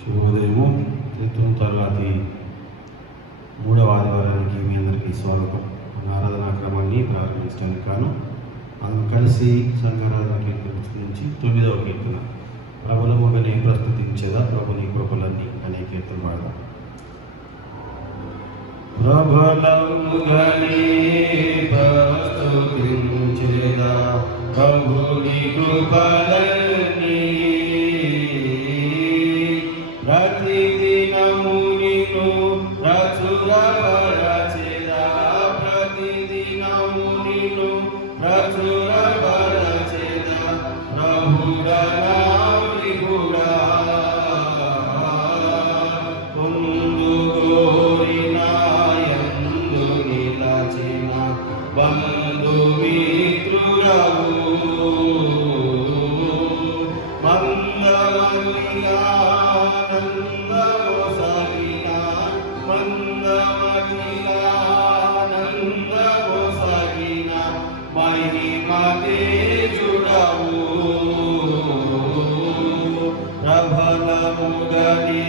శుభోదయము. క్రితం తర్వాతి మూడవ ఆదివారానికి మీ అందరికీ స్వాగతం. మన ఆరాధనా క్రమాన్ని ప్రారంభించడానికి కాను మనం కలిసి సంఘారాధన కీర్తన నుంచి 9వ కీర్తన ప్రబలముగానే ప్రస్తుతించేదా ప్రభు నీ కృపలన్నీ అనే కీర్తన పాడదాం. ప్రబలముగానే ప్రస్తుతించేదా ప్రభు నీ కృపలన్నీ ప్రతిదినము నిన్ను ప్రచురపరచెదా ప్రతిదినము నిన్ను ప్రచురపరచెదా ప్రభుడా నా విభుడా కుందు గోరిన యందు నిలచిన బంధు మిత్రుడవు ప్రబలముగానే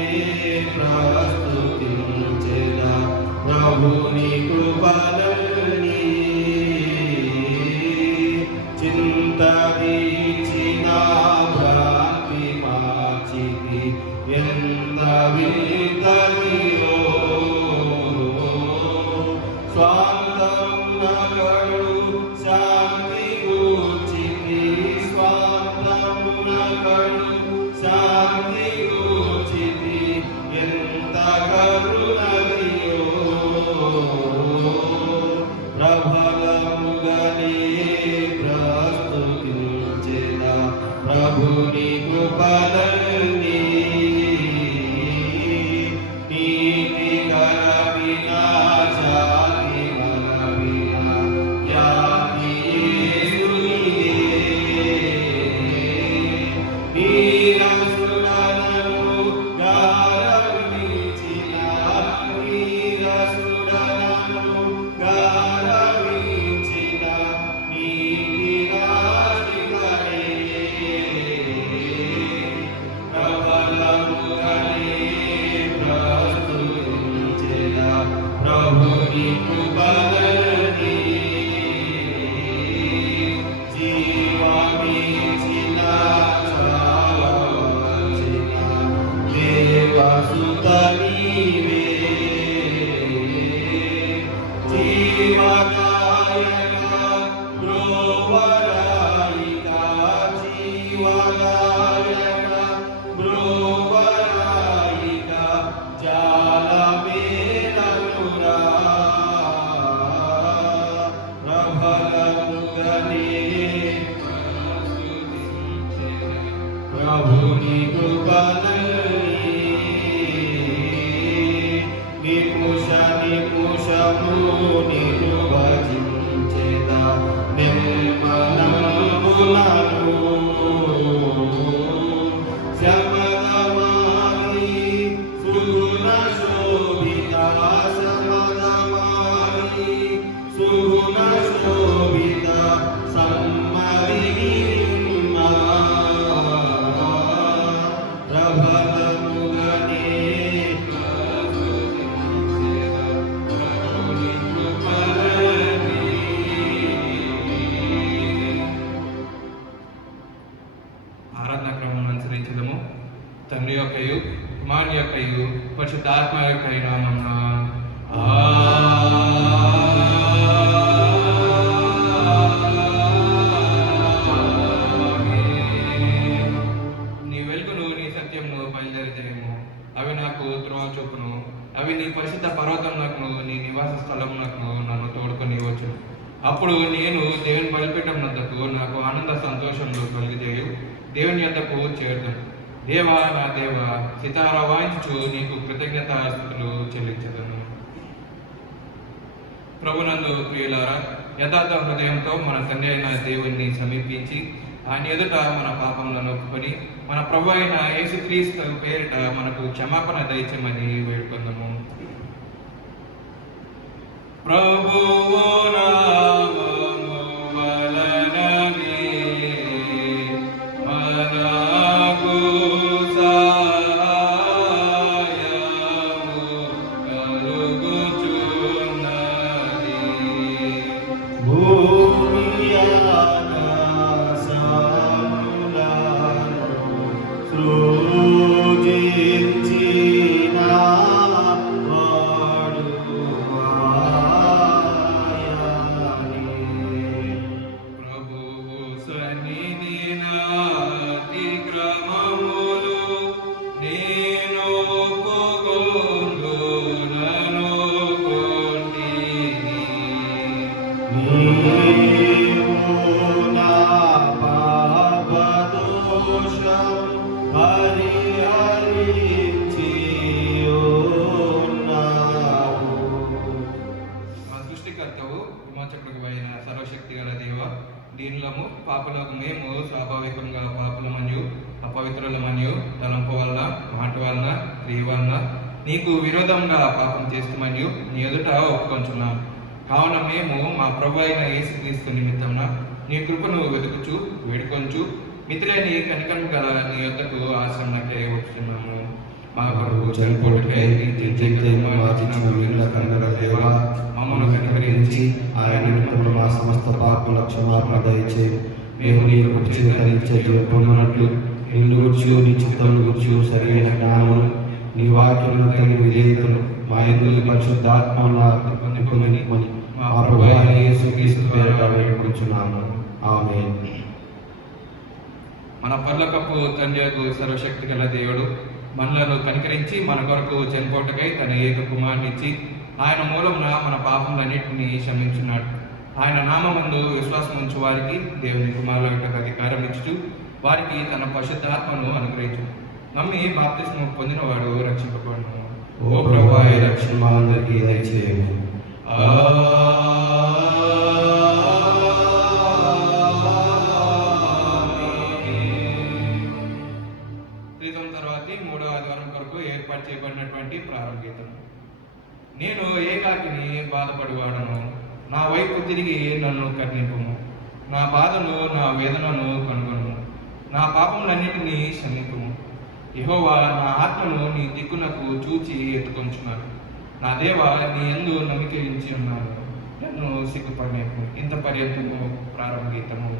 ప్రస్తుతించెదా ప్రభుని కృపలన్నీ చింతదీచిన భ్రాంతి మార్చితి ఎంత వింతనియో స్వాంతమునగడు శాంతి గూర్చితి స్వాంతమునగడు శాంతి గూర్చితి ఎంత కరుణనియో ప్రబలముగానే ప్రస్తుతించెదా ప్రభుని కృపలన్నీ నీతి కరవిన జాతి మరవిన ఖ్యాతి యేసునిదే నీరసుడనను గారవించిన నీరసుడనను గారవించిన నీతిరాజిగడే ప్రబలముగానే ప్రస్తుతించెదా ప్రభుని కృపలన్నీ జీవమిచ్చిన చావచిన దేవసుత నీవే జీవదాయక బ్రోవరాయిక జీవదాయక బ్రోవరాయిక జాలమేలనురా ప్రబలముగానే ప్రభుని కృపలన్నీ నిపుషము నిన్ను భజించెదా నిర్మలములను శమదమాని సుగుణ శోభిత శమదమాని సుగుణ శోభిత సమ్మరిని ప్రబలముగానే ఆరాధన క్రమం అనుసరించదము. తండ్రి యొక్కయు కుమారుని యొక్కయు పరిశుద్ధాత్మ యొక్క నామమున నీ వెలుగును నీ సత్యమును బయలుదేరజేయము. అవి నాకు త్రోవ చూపును. అవి నీ పరిశుద్ధ పర్వతమునకును నీ నివాస స్థలమునకును నన్ను తోడుకొని వచ్చును. అప్పుడు నేను దేవుని బలిపీఠం వద్దకు నాకు ఆనంద సంతోషంలో కలిగిజేయు దేవుని యొద్దకు చేరుతాను. దేవా నా దేవ సితార వాయించు నీకు కృతజ్ఞతాస్తుతులు చెల్లించదను. ప్రభునందు ప్రియులారా, యథార్థ హృదయంతో మన తండ్రి అయిన దేవుణ్ణి సమీపించి ఆయన ఎదుట మన పాపములను ఒప్పుకొని మన ప్రభు అయిన యేసుక్రీస్తు పేరిట మనకు క్షమాపణ దయచేయమని వేడుకుందాము. ప్రభువు నామము వలననే మనకు నీకు విరోధంగా పాపం చేస్తామని నీ ఎదుట ఒప్పుకొంచున్నాం. కావున మేము మా ప్రభు అయిన యేసుక్రీస్తు నిమిత్తమున నీ కృపను వెతుకుచు వేడుకొంచు మితిలేని కనికరం గల నీ యొద్దకు ఆశ్రమకే వచ్చున్నాము. మా కొరకు చనిపోటుకై మమ్మను కనికరించి ఆయన నిమిత్తమున మా సమస్త పాపముల క్షమాపణ దయచేయి. మేము నీ కృప స్వీకరించే జీవం పొందినట్లు నిన్ను గుర్చు నీ చిత్తమును గుర్చు సరైన జ్ఞానమును నీ వాక్యమును తగిన విధేయతను మా యందు పరిశుద్ధాత్మను పొందుకొని మా ప్రభు అయిన యేసుక్రీస్తు పేరిట వేడుకొంచున్నాము. ఆమేన్. మన పర్లకప్పు తండ్రియగు సర్వశక్తి గల దేవుడు మనలను కనికరించి మన కొరకు చనిపోటకై తన ఏక కుమారునిచ్చి ఆయన మూలమున మన పాపములన్నింటినీ క్షమించున్నాడు. ఆయన నామమందు విశ్వాసం ఉంచు వారికి దేవుని కుమారుల యొక్క అధికారం ఇచ్చుచు వారికి తన పరిశుద్ధాత్మను అనుగ్రహించు. నమ్మి బాప్తిస్మం పొందినవాడు రక్షింపబడును. ఓ ప్రభువా, ఈ రక్షణ మా అందరికీ దయచేయము. తర్వాతి మూడవ ఆదివారం కొరకు ఏర్పాటు చేయబడినటువంటి ప్రారంభ గీతం. నేను ఏకాకిని బాధపడివాడను, నా వైపు తిరిగి నన్ను కరుణింపుము. నా బాధను నా వేదనను కనుగొను, నా పాపములన్నిటినీ క్షమింపుము. యెహోవా, నా ఆత్మను నీ దిక్కునకు చూచి ఎత్తుకొంచున్నాను. నా దేవా, నీ యందు నమ్మిక ఉంచి ఉన్నాను, నన్ను సిగ్గుపడలేకు. ఇంత పర్యంతము ప్రారంభ గీతము.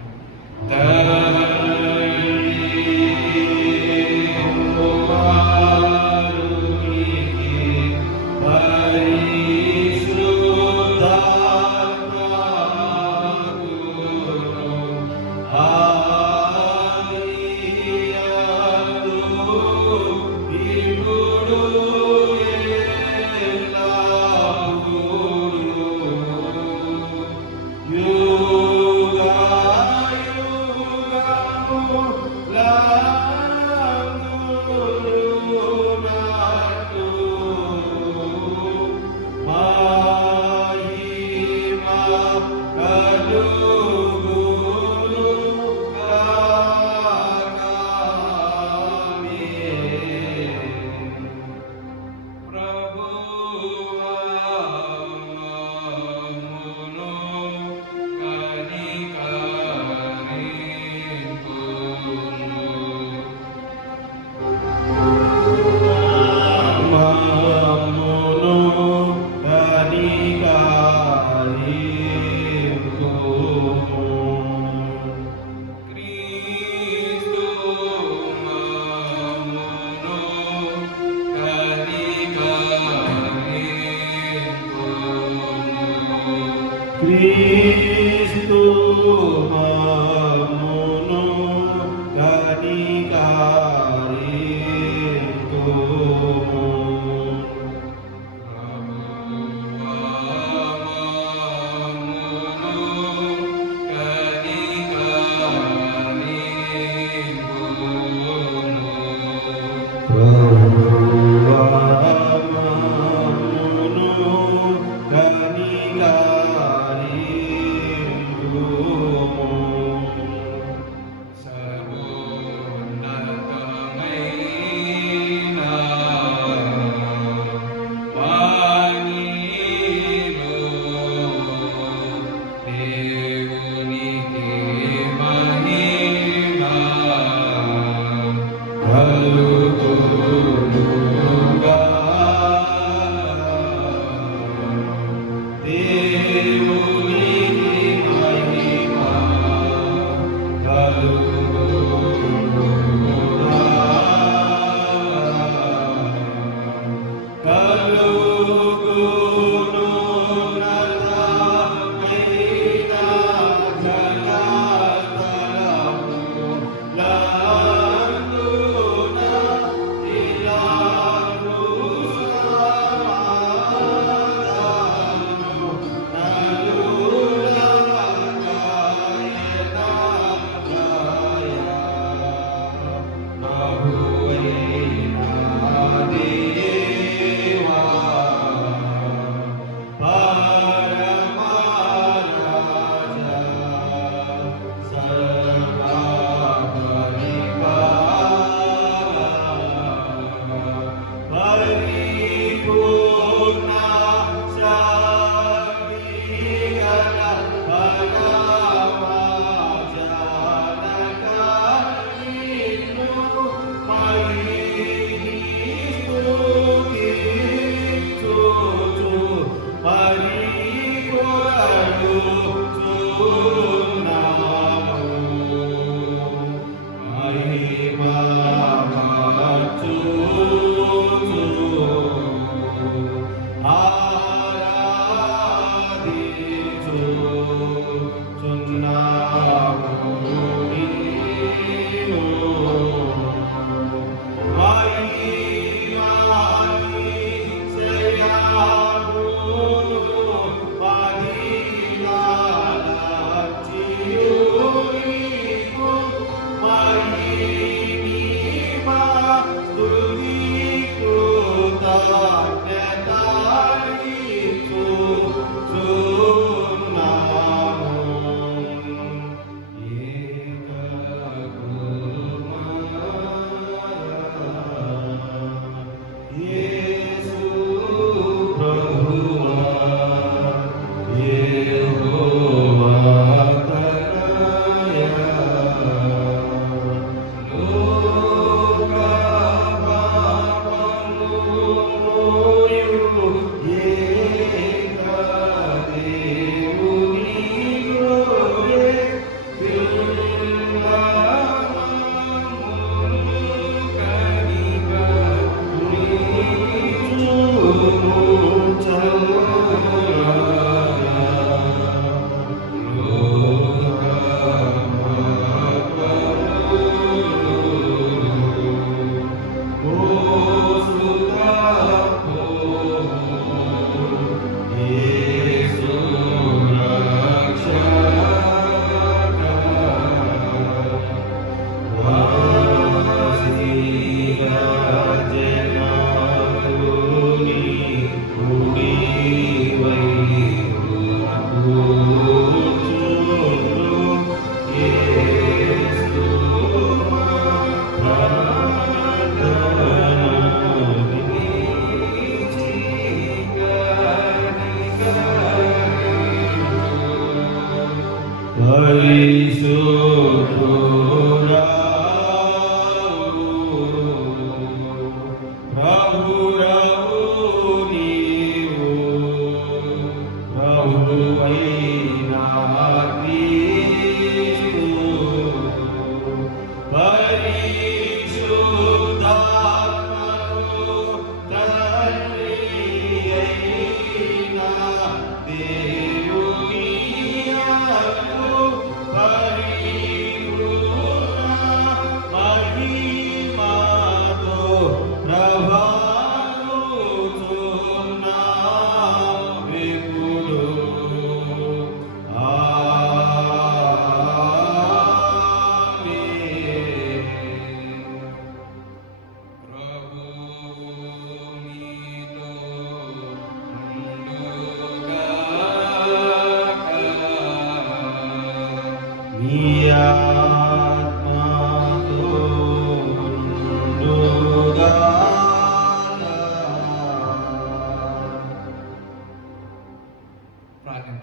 ప్రార్థన.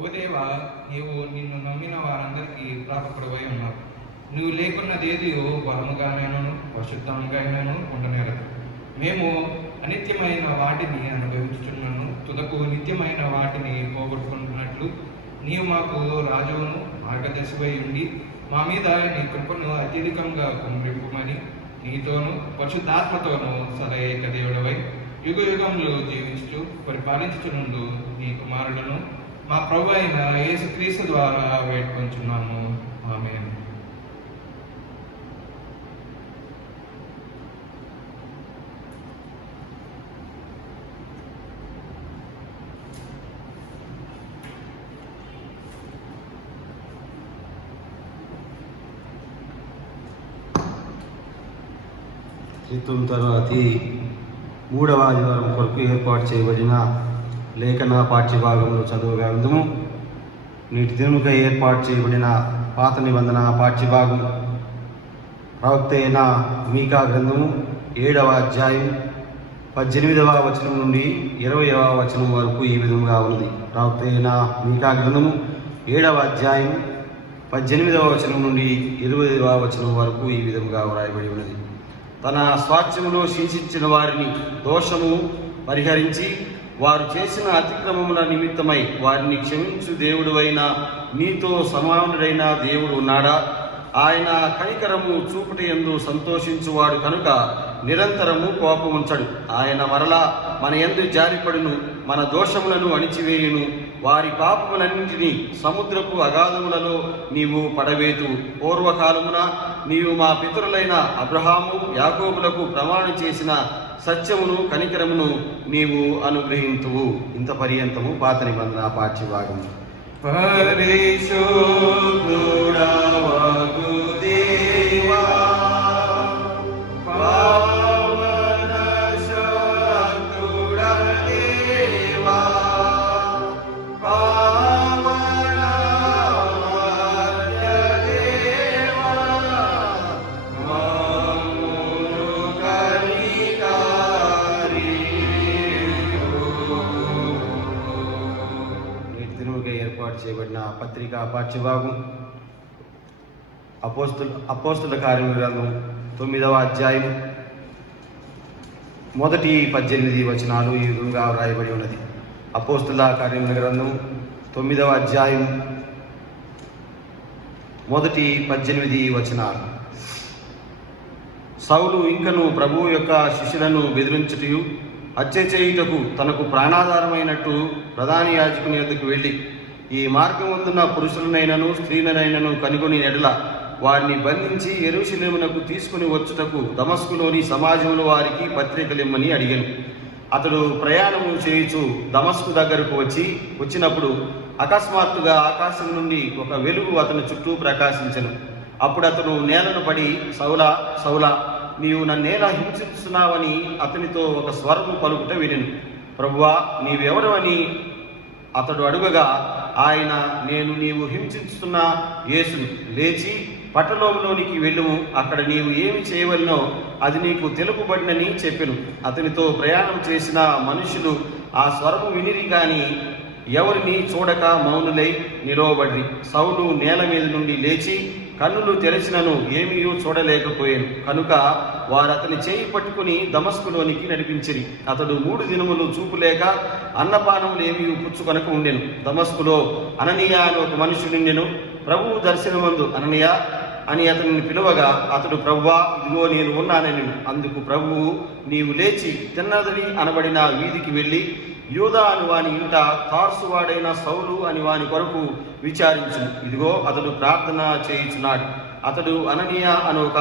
ఓ దేవా, నీవు నిన్ను నమ్మిన వారందరికీ ప్రాపకుడవై ఉన్నావు. నువ్వు లేకున్నదేదియో బలముగానైనను పరిశుద్ధంగానైనను ఉండనేరదు. మేము అనిత్యమైన వాటిని అనుభవించుచున్నాను, తుదకు నిత్యమైన వాటిని పోగొట్టుకుంటున్నట్లు నీవు మాకు రాజువును మార్గదర్శివై ఉండి మా మీద నీ కృపను అత్యధికంగా కుమరింపుమని నీతోనూ పరిశుద్ధాత్మతోనూ సదైక దేవుడవై యుగ యుగంలో జీవించుచు పరిపాలించుచుండు నీ కుమారులను మా ప్రభు అయిన యేసుక్రీస్తు ద్వారా వేడుకొంచున్నాము. ఆమేన్. క్రితం తర్వాతి 3వ ఆదివారం కొరకు ఏర్పాటు చేయబడిన లేఖన పాఠ్యభాగంలో చదువుగా ఉందము. నేటి దినముకై ఏర్పాటు చేయబడిన పాత నిబంధన పాఠ్యభాగం ప్రవక్త అయిన మీకా గ్రంథము 7వ అధ్యాయం 18వ వచనం నుండి 20వ వచనం వరకు ఈ విధంగా ఉన్నది. ప్రవక్త అయిన మీకా గ్రంథము 7వ అధ్యాయం 18వ వచనం నుండి 20వ వచనం వరకు ఈ విధంగా వ్రాయబడి ఉన్నది. తన స్వాస్థ్యములో శిక్షించిన వారిని దోషము పరిహరించి వారు చేసిన అతిక్రమముల నిమిత్తమై వారిని క్షమించు దేవుడు నీతో సమానుడైన దేవుడు ఉన్నాడా? ఆయన కనికరము చూపుట యందు సంతోషించువాడు కనుక నిరంతరము కోపముంచడు. ఆయన మరలా మన యందు జారిపడును, మన దోషములను అణిచివేయును. వారి పాపములన్నింటినీ సముద్రపు అగాధములలో నీవు పడవేతు. పూర్వకాలమున నీవు మా పితరులైన అబ్రహాము యాకోబులకు ప్రమాణం చేసిన సత్యమును కనికరమును నీవు అనుగ్రహింతువు. ఇంత పర్యంతము పాత నిబంధన పాఠ్యభాగము. పరిశుద్ధుడవగు దేవా, పావన శక్తుడ దేవా, పావన మధ్య దేవా, మమ్మును కనికరించు. నేటి దినముగా ఏర్పాటు చేయబడిన పత్రికా పాఠ్యభాగం అపోస్తుల కార్యముల గ్రంథం 9వ అధ్యాయం మొదటి 18 వచనాలు ఈ విధంగా వ్రాయబడి ఉన్నది. అపోస్తుల కార్యముల గ్రంథం 9వ అధ్యాయం మొదటి 18 వచనాలు. సౌలు ఇంకను ప్రభువు యొక్క శిష్యులను బెదిరించుటయు హత్య చేయుటకు తనకు ప్రాణాధారమైనట్టు ప్రధాన యాజకుని యొద్దకు వెళ్ళి ఈ మార్గం వందున్న పురుషులనైనను స్త్రీలనైనను కనుగొని ఎడల వారిని బంధించి యెరూషలేమునకు తీసుకుని వచ్చుటకు దమస్కులోని సమాజంలో వారికి పత్రికలిమ్మని అడిగాను. అతడు ప్రయాణము చేయుచు దమస్కు దగ్గరకు వచ్చినప్పుడు అకస్మాత్తుగా ఆకాశం నుండి ఒక వెలుగు అతని చుట్టూ ప్రకాశించెను. అప్పుడు అతను నేలను పడి, సౌలా సౌలా, నీవు నన్నేలా హింసిస్తున్నావని అతనితో ఒక స్వరము పలుకుట వినెను. ప్రభువా, నీవెవరు అని అతడు అడుగగా ఆయన, నేను నీవు హింసిస్తున్న యేసును, లేచి పట్టణంలోనికి వెళ్ళుము, అక్కడ నీవు ఏమి చేయవలనో అది నీకు తెలుపబడినని చెప్పెను. అతనితో ప్రయాణం చేసిన మనుషులు ఆ స్వరము వినిరి గాని ఎవరిని చూడక మౌనులై నిలవబడిరి. సౌలు నేల మీద నుండి లేచి కన్నులు తెరచినను ఏమీ చూడలేకపోయాను కనుక వారు అతని చేయి పట్టుకుని దమస్కులోనికి నడిపించిరి. అతడు 3 దినములు చూపులేక అన్నపానములు ఏమీ పుచ్చుకొనక ఉండెను. దమస్కులో అననీయ అని ఒక మనుషుడుండెను. ప్రభువు దర్శనమందు అననీయ అని అతనిని పిలువగా అతడు, ప్రభువా, ఇదిగో నేను ఉన్నానని. అందుకు ప్రభువు, నీవు లేచి తిన్నదని అనబడిన వీధికి వెళ్ళి యూదా అని వాని ఇంట తార్సువాడైన సౌలు అని వాని కొరకు విచారించు. ఇదిగో అతడు ప్రార్థన చేయుచున్నాడు. అతడు అననీయ అని ఒక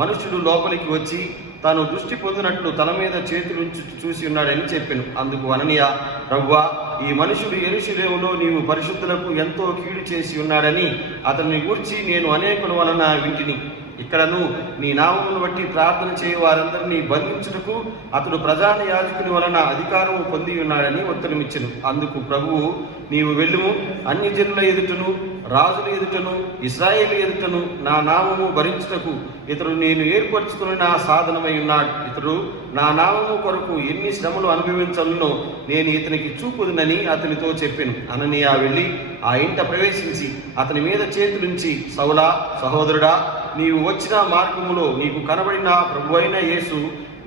మనుషుడు లోపలికి వచ్చి తాను దృష్టి పొందినట్లు తల మీద చేతులుంచి చూసి ఉన్నాడని చెప్పాను. అందుకు అననీయ, ప్రభువా, ఈ మనుషుడు యెరూషలేములో నీవు పరిశుద్ధులకు ఎంతో కీడు చేసి ఉన్నాడని అతన్ని గూర్చి నేను అనేకుల వలన వింటిని. ఇక్కడను నీ నామమును బట్టి ప్రార్థన చేయ వారందరినీ బంధించుటకు అతడు ప్రధాన యాజకుని వలన అధికారము పొంది ఉన్నాడని ఉత్తరమిచ్చెను. అందుకు ప్రభువు, నీవు వెళ్ళుము, అన్ని జనుల ఎదుటను రాజుల ఎదుటను ఇశ్రాయేలు ఎదుటను నా నామము భరించుటకు ఇతడు నేను ఏర్పరచుకుని నా సాధనమై ఉన్నాడు. ఇతడు నా నామము కొరకు ఎన్ని శ్రమలు అనుభవించనున్నో నేను ఇతనికి చూపుదునని అతనితో చెప్పాను. అననీయ వెళ్ళి ఆ ఇంట ప్రవేశించి అతని మీద చేతులుంచి, సౌలా, సహోదరుడా, నీవు వచ్చిన మార్గములో నీకు కనబడిన ప్రభువైన యేసు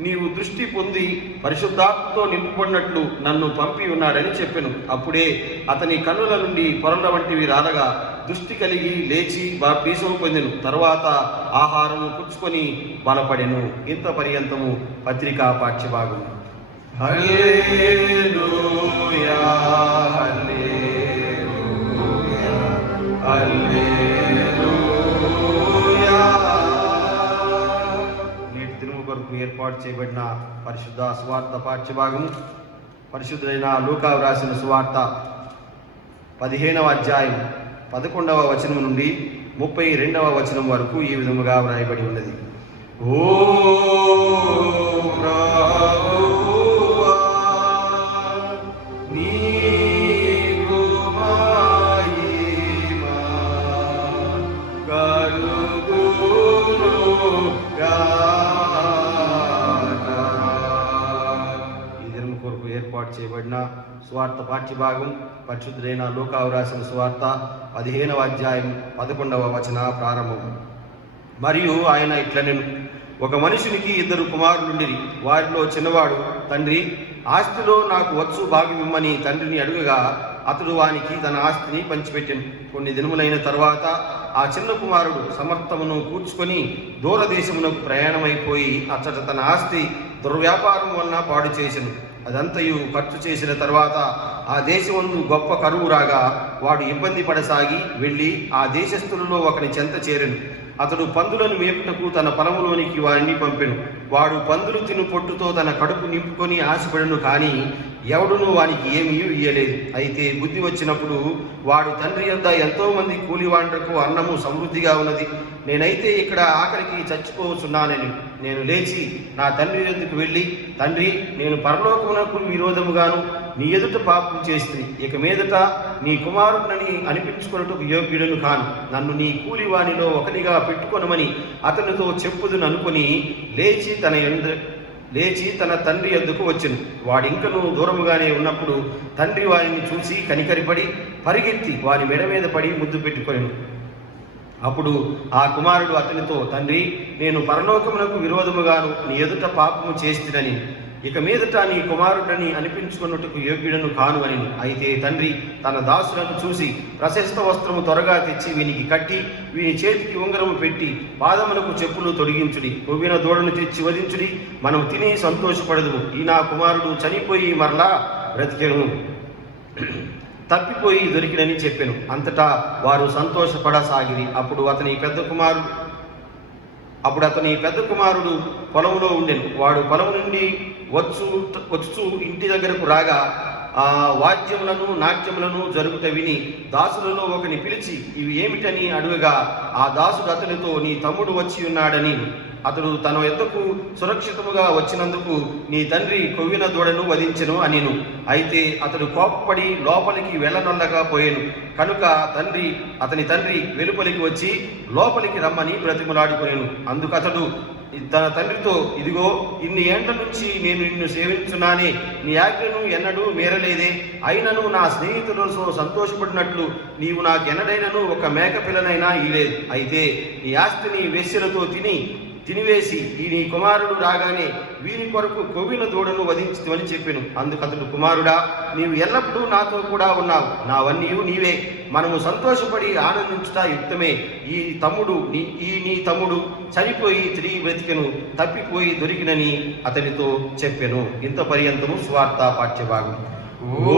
నీవు దృష్టి పొంది పరిశుద్ధాత్మతో నింపబడినట్లు నన్ను పంపి ఉన్నాడని చెప్పెను. అప్పుడే అతని కన్నుల నుండి పొరల వంటివి రాలగా దృష్టి కలిగి లేచి బాప్తీసము పొందెను. తరువాత ఆహారము పుచ్చుకొని బలపడెను. ఇంత పర్యంతము పత్రికా పాఠ్యభాగం. హల్లెలూయా, హల్లెలూయా, హల్లెలూయా. నేటి దినము కొరకు ఏర్పాటు చేయబడిన పరిశుద్ధ సువార్త పాఠ్యభాగము పరిశుద్ధుడైన లూకా వ్రాసిన సువార్త 15వ అధ్యాయం 11వ వచనం నుండి 32వ వచనం వరకు ఈ విధముగా వ్రాయబడి ఉన్నది. ఓ ప్రభువా, నీకు మహిమ కలుగునుగాక. ఈ దినము కొరకు ఏర్పాటు చేయబడిన సువార్త పాఠ్యభాగం పరిశుద్ధుడైన లూకా వ్రాసిన సువార్త 15వ అధ్యాయం 11వ వచన ప్రారంభం. మరియు ఆయన ఇట్లనెను, ఒక మనుషునికి 2 కుమారులుండిరి. వారిలో చిన్నవాడు, తండ్రి, ఆస్తిలో నాకు వచ్చు భాగమిమ్మని తండ్రిని అడుగగా అతడు వానికి తన ఆస్తిని పంచిపెట్టెను. కొన్ని దినములైన తర్వాత ఆ చిన్న కుమారుడు సమర్థమును కూర్చుకొని దూరదేశమునకు ప్రయాణమైపోయి అచ్చట తన ఆస్తి దుర్వ్యాపారం వలన పాడు చేసెను. అదంతయు ఖర్చు చేసిన తర్వాత ఆ దేశమందు గొప్ప కరువు రాగా వాడు ఇబ్బంది పడసాగి వెళ్ళి ఆ దేశస్థులలో ఒకని చెంత చేరెను. అతడు పందులను మేపుటకు తన పొలములోనికి వారిని పంపెను. వాడు పందులు తిను పొట్టుతో తన కడుపు నింపుకొని ఆశపడను, కానీ ఎవడునూ వానికి ఏమీ ఇయ్యలేదు. అయితే బుద్ధి వచ్చినప్పుడు వాడు తండ్రి యొద్ద ఎంతో మంది కూలివాండ్రకు అన్నము సమృద్ధిగా ఉన్నది, నేనైతే ఇక్కడ ఆకలికి చచ్చిపోవచ్చున్నానని నేను లేచి నా తండ్రి యొద్దకు వెళ్ళి, తండ్రి, నేను పరలోకమునకు విరోధముగాను నీ ఎదుట పాపం చేస్తుంది. ఇక మీదట నీ కుమారుడిని అనిపించుకున్నట్టుకు యోగ్యుడను కాను. నన్ను నీ కూలివానిలో ఒకనిగా పెట్టుకొనమని అతనితో చెప్పుదును అనుకుని లేచి తన తండ్రి యొద్దకు వచ్చెను. వాడింకను దూరముగానే ఉన్నప్పుడు తండ్రి వారిని చూసి కనికరిపడి పరిగెత్తి వారి మెడ మీద పడి ముద్దు పెట్టుకొనెను. అప్పుడు ఆ కుమారుడు అతనితో, తండ్రి, నేను పరలోకమునకు విరోధముగాను నీ ఎదుట పాపము చేస్తునని ఇక మీదట నీ కుమారుడని అనిపించుకున్నట్టుకు యోగ్యుడను కాను అని. అయితే తండ్రి తన దాసులను చూసి ప్రశస్త వస్త్రము త్వరగా తెచ్చి వీనికి కట్టి వీని చేతికి ఉంగరము పెట్టి పాదములకు చెప్పులు తొడిగించుడి, కొవ్విన దూడను తెచ్చి వధించుడి, మనం తిని సంతోషపడదుము. ఈ నా కుమారుడు చనిపోయి మరలా బ్రతికెను, తప్పిపోయి దొరికినని చెప్పెను. అంతటా వారు సంతోషపడసాగిరి. అప్పుడు అతని పెద్ద కుమారుడు పొలంలో ఉండెను. వాడు పొలం నుండి వచ్చు ఇంటి దగ్గరకు రాగా ఆ వాద్యములను నాట్యములను జరుగుట విని దాసులలో ఒకని పిలిచి ఇవి ఏమిటని అడుగగా ఆ దాసుడు అతనితో, నీ తమ్ముడు వచ్చి ఉన్నాడని, అతడు తన యొద్దకు సురక్షితముగా వచ్చినందుకు నీ తండ్రి కొవ్విన దూడను వధించెను అనిను. అయితే అతడు కోపపడి లోపలికి వెళ్ళనొల్లగా పోయెను. కనుక అతని తండ్రి వెలుపలికి వచ్చి లోపలికి రమ్మని బ్రతిమలాడుకొనెను. అందుకతడు తన తండ్రితో, ఇదిగో, ఇన్ని ఏండ్ల నుంచి నేను నిన్ను సేవించున్నానే, నీ ఆజ్ఞను ఎన్నడూ మీరలేదే. అయినను నా స్నేహితులతో సంతోషపడినట్లు నీవు నాకెన్నడైనను ఒక మేక పిల్లనైనా ఇలేదు. అయితే నీ ఆస్తిని వేశ్యలతో తినివేసి ఈ నీ కుమారుడు రాగానే వీరి కొరకు కొవ్విన దూడను వధించుమని చెప్పెను. అందుకతడు, కుమారుడా, నీవు ఎల్లప్పుడూ నాతో కూడా ఉన్నావు, నావన్నీ నీవే, మనము సంతోషపడి ఆనందించుట యుక్తమే. నీ తమ్ముడు చనిపోయి తిరిగి బ్రతికెను, తప్పిపోయి దొరికినని అతనితో చెప్పెను. ఇంత పర్యంతము స్వార్థ పాఠ్యభాగం. ఓ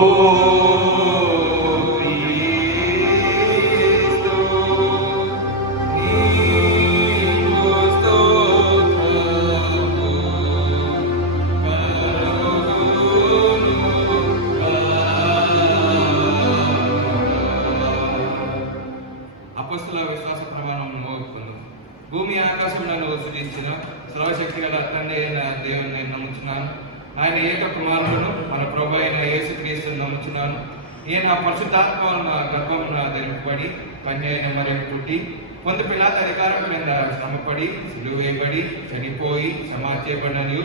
ఆయన ఏక కుమారులను మన ప్రభు అయిన యేసుక్రీస్తును నమ్ముచున్నాను. ఈయన పరిశుద్ధాత్మ వలన గర్భమున ధరింపబడి కన్య అయిన మరియకు పుట్టి పొంది పిలాతు అధికారం కింద శ్రమపడి సిలువ వేయబడి చనిపోయి సమాధి చేయబడిననియు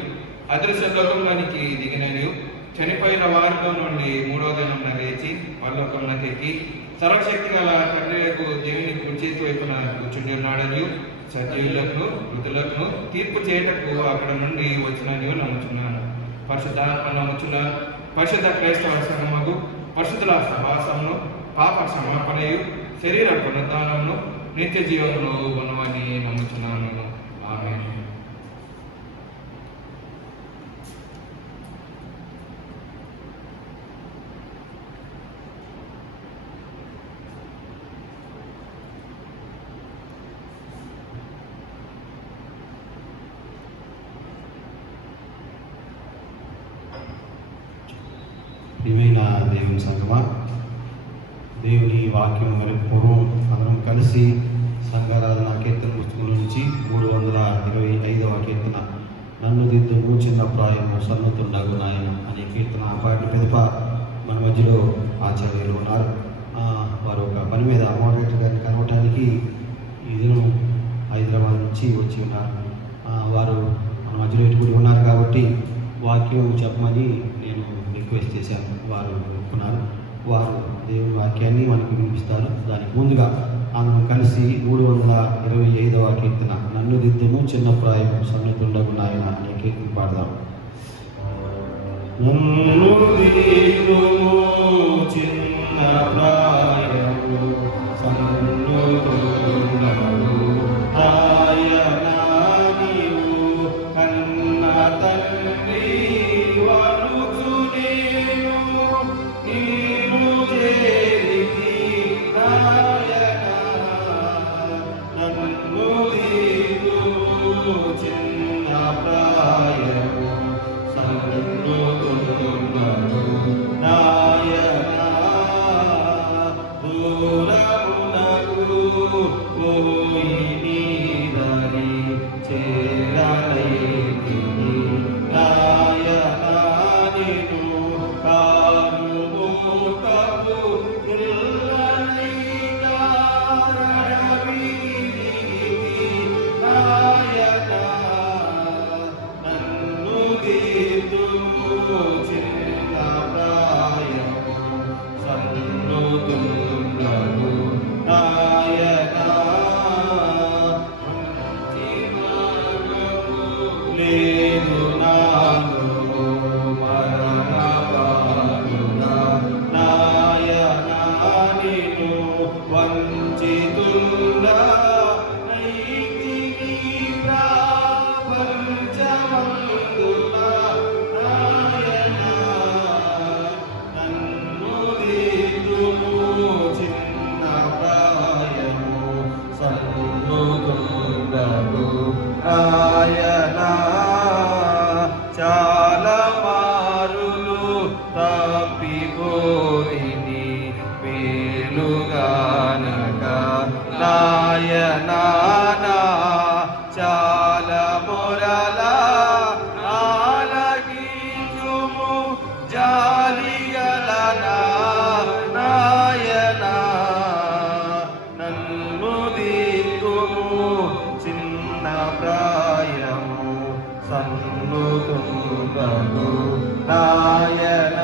అదృశ్య లోకంలోనికి దిగిననియు చనిపోయిన వారిలో నుండి మూడవ దినమున లేచి పరలోకమునకు ఎక్కి సర్వశక్తి గల తండ్రియకు దేవుని కుడి వైపున కూర్చుని ఉన్నాడనియు సజీవులకు మృతులకు తీర్పు చేయటకు అక్కడ నుండి వచ్చిననియు నమ్ముచున్నాను. పరిశుద్ధాత్మ నమ్ముచున్నాను. పరిశుద్ధ క్రైస్తవ సంఘముకు పరిశుద్ధుల సహవాసమును పాప క్షమాపణయు శరీర పునరుద్ధానమును నిత్య జీవమును ఉన్నవని నమ్ముచున్నాను. ఆమేన్. ప్రియమైన దేవుని సంగమా, దేవుని వాక్యం మరి పూర్వం అందరం కలిసి సంఘారాధన కీర్తన పుస్తకం నుంచి 325వ కీర్తన నన్ను దిద్దుము చిన్న ప్రాయము సన్నతుండగు నాయన అనే కీర్తన పాటల పిదప మన మధ్యలో ఆచార్యులు ఉన్నారు. వారు ఒక పని మీద మోడరేటర్ గారిని కలవటానికి ఈ దినం హైదరాబాద్ నుంచి వచ్చి ఉన్నారు. వారు మన మధ్యలో ఎటువంటి ఉన్నారు కాబట్టి వాక్యం చెప్పమని నేను రిక్వెస్ట్ చేశాను. వారు ఒప్పుకున్నారు. వారు దేవుని వాక్యాన్ని మనకు వినిపిస్తారు. దానికి ముందుగా అందరం కలిసి 325వ కీర్తన నన్ను దిద్దుము చిన్న ప్రాయము సన్నతుండగు నాయన అనే కీర్తన పాడదాం. నన్ను దిద్దుము చిన్న ప్రాయము సన్నతుండగు నాయన నీవు కన్న తండ్రి వరుసు నేను నీవు చేరితి నాయన నన్ను దిద్దుము చిన్న ప్రాయము సన్నతుండగు నాయన దూరమునకు పోయి నీదరి చేరనైతి నాయన నిన్ను కారుము తప్పు ఇల్లనైనా రడవిరిగితి నాయన నన్ను దిద్దుము చిన్న ప్రాయము సన్నతుండగు నాయన మంచి మార్గము లేదు నాలో మరణ బాలునా నాయన నిన్ను వంచితున్నా నైతికి ప్రపంచమందునా నాయన నన్ను దిద్దుము చిన్న ప్రాయము సన్నతుండగు నాయన చాలా మారులు తప్పిపోయిని మేలుగానక నాయన చాలా మొరలా ఆలకించుము జాలిగల నాయన నన్ను దిద్దుము చిన్న ప్రాయము సన్నతుండగు నాయన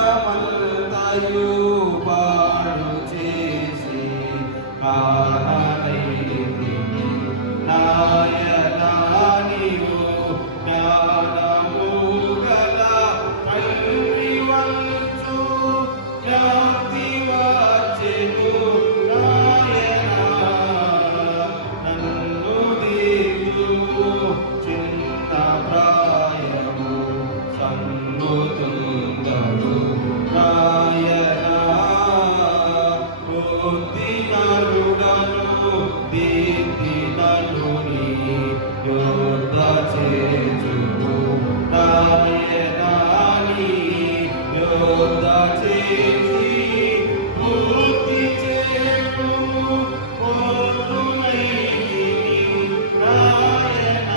జ్ఞానమంతయు పాడు చేసి కాననైతిని నాయన నీవు జ్ఞానము గల తండ్రి వంచు జ్ఞాతి వచ్చెను నాయన నన్ను దిద్దుము చిన్న ప్రాయము సన్నతుండగు నాయన బుద్ధినరుడను దిద్దినను నీ యోద్ధ చేయుము నాయన నీ యోద్ధ చేసి బుద్ధి చేయుము పోతునైతిని నాయన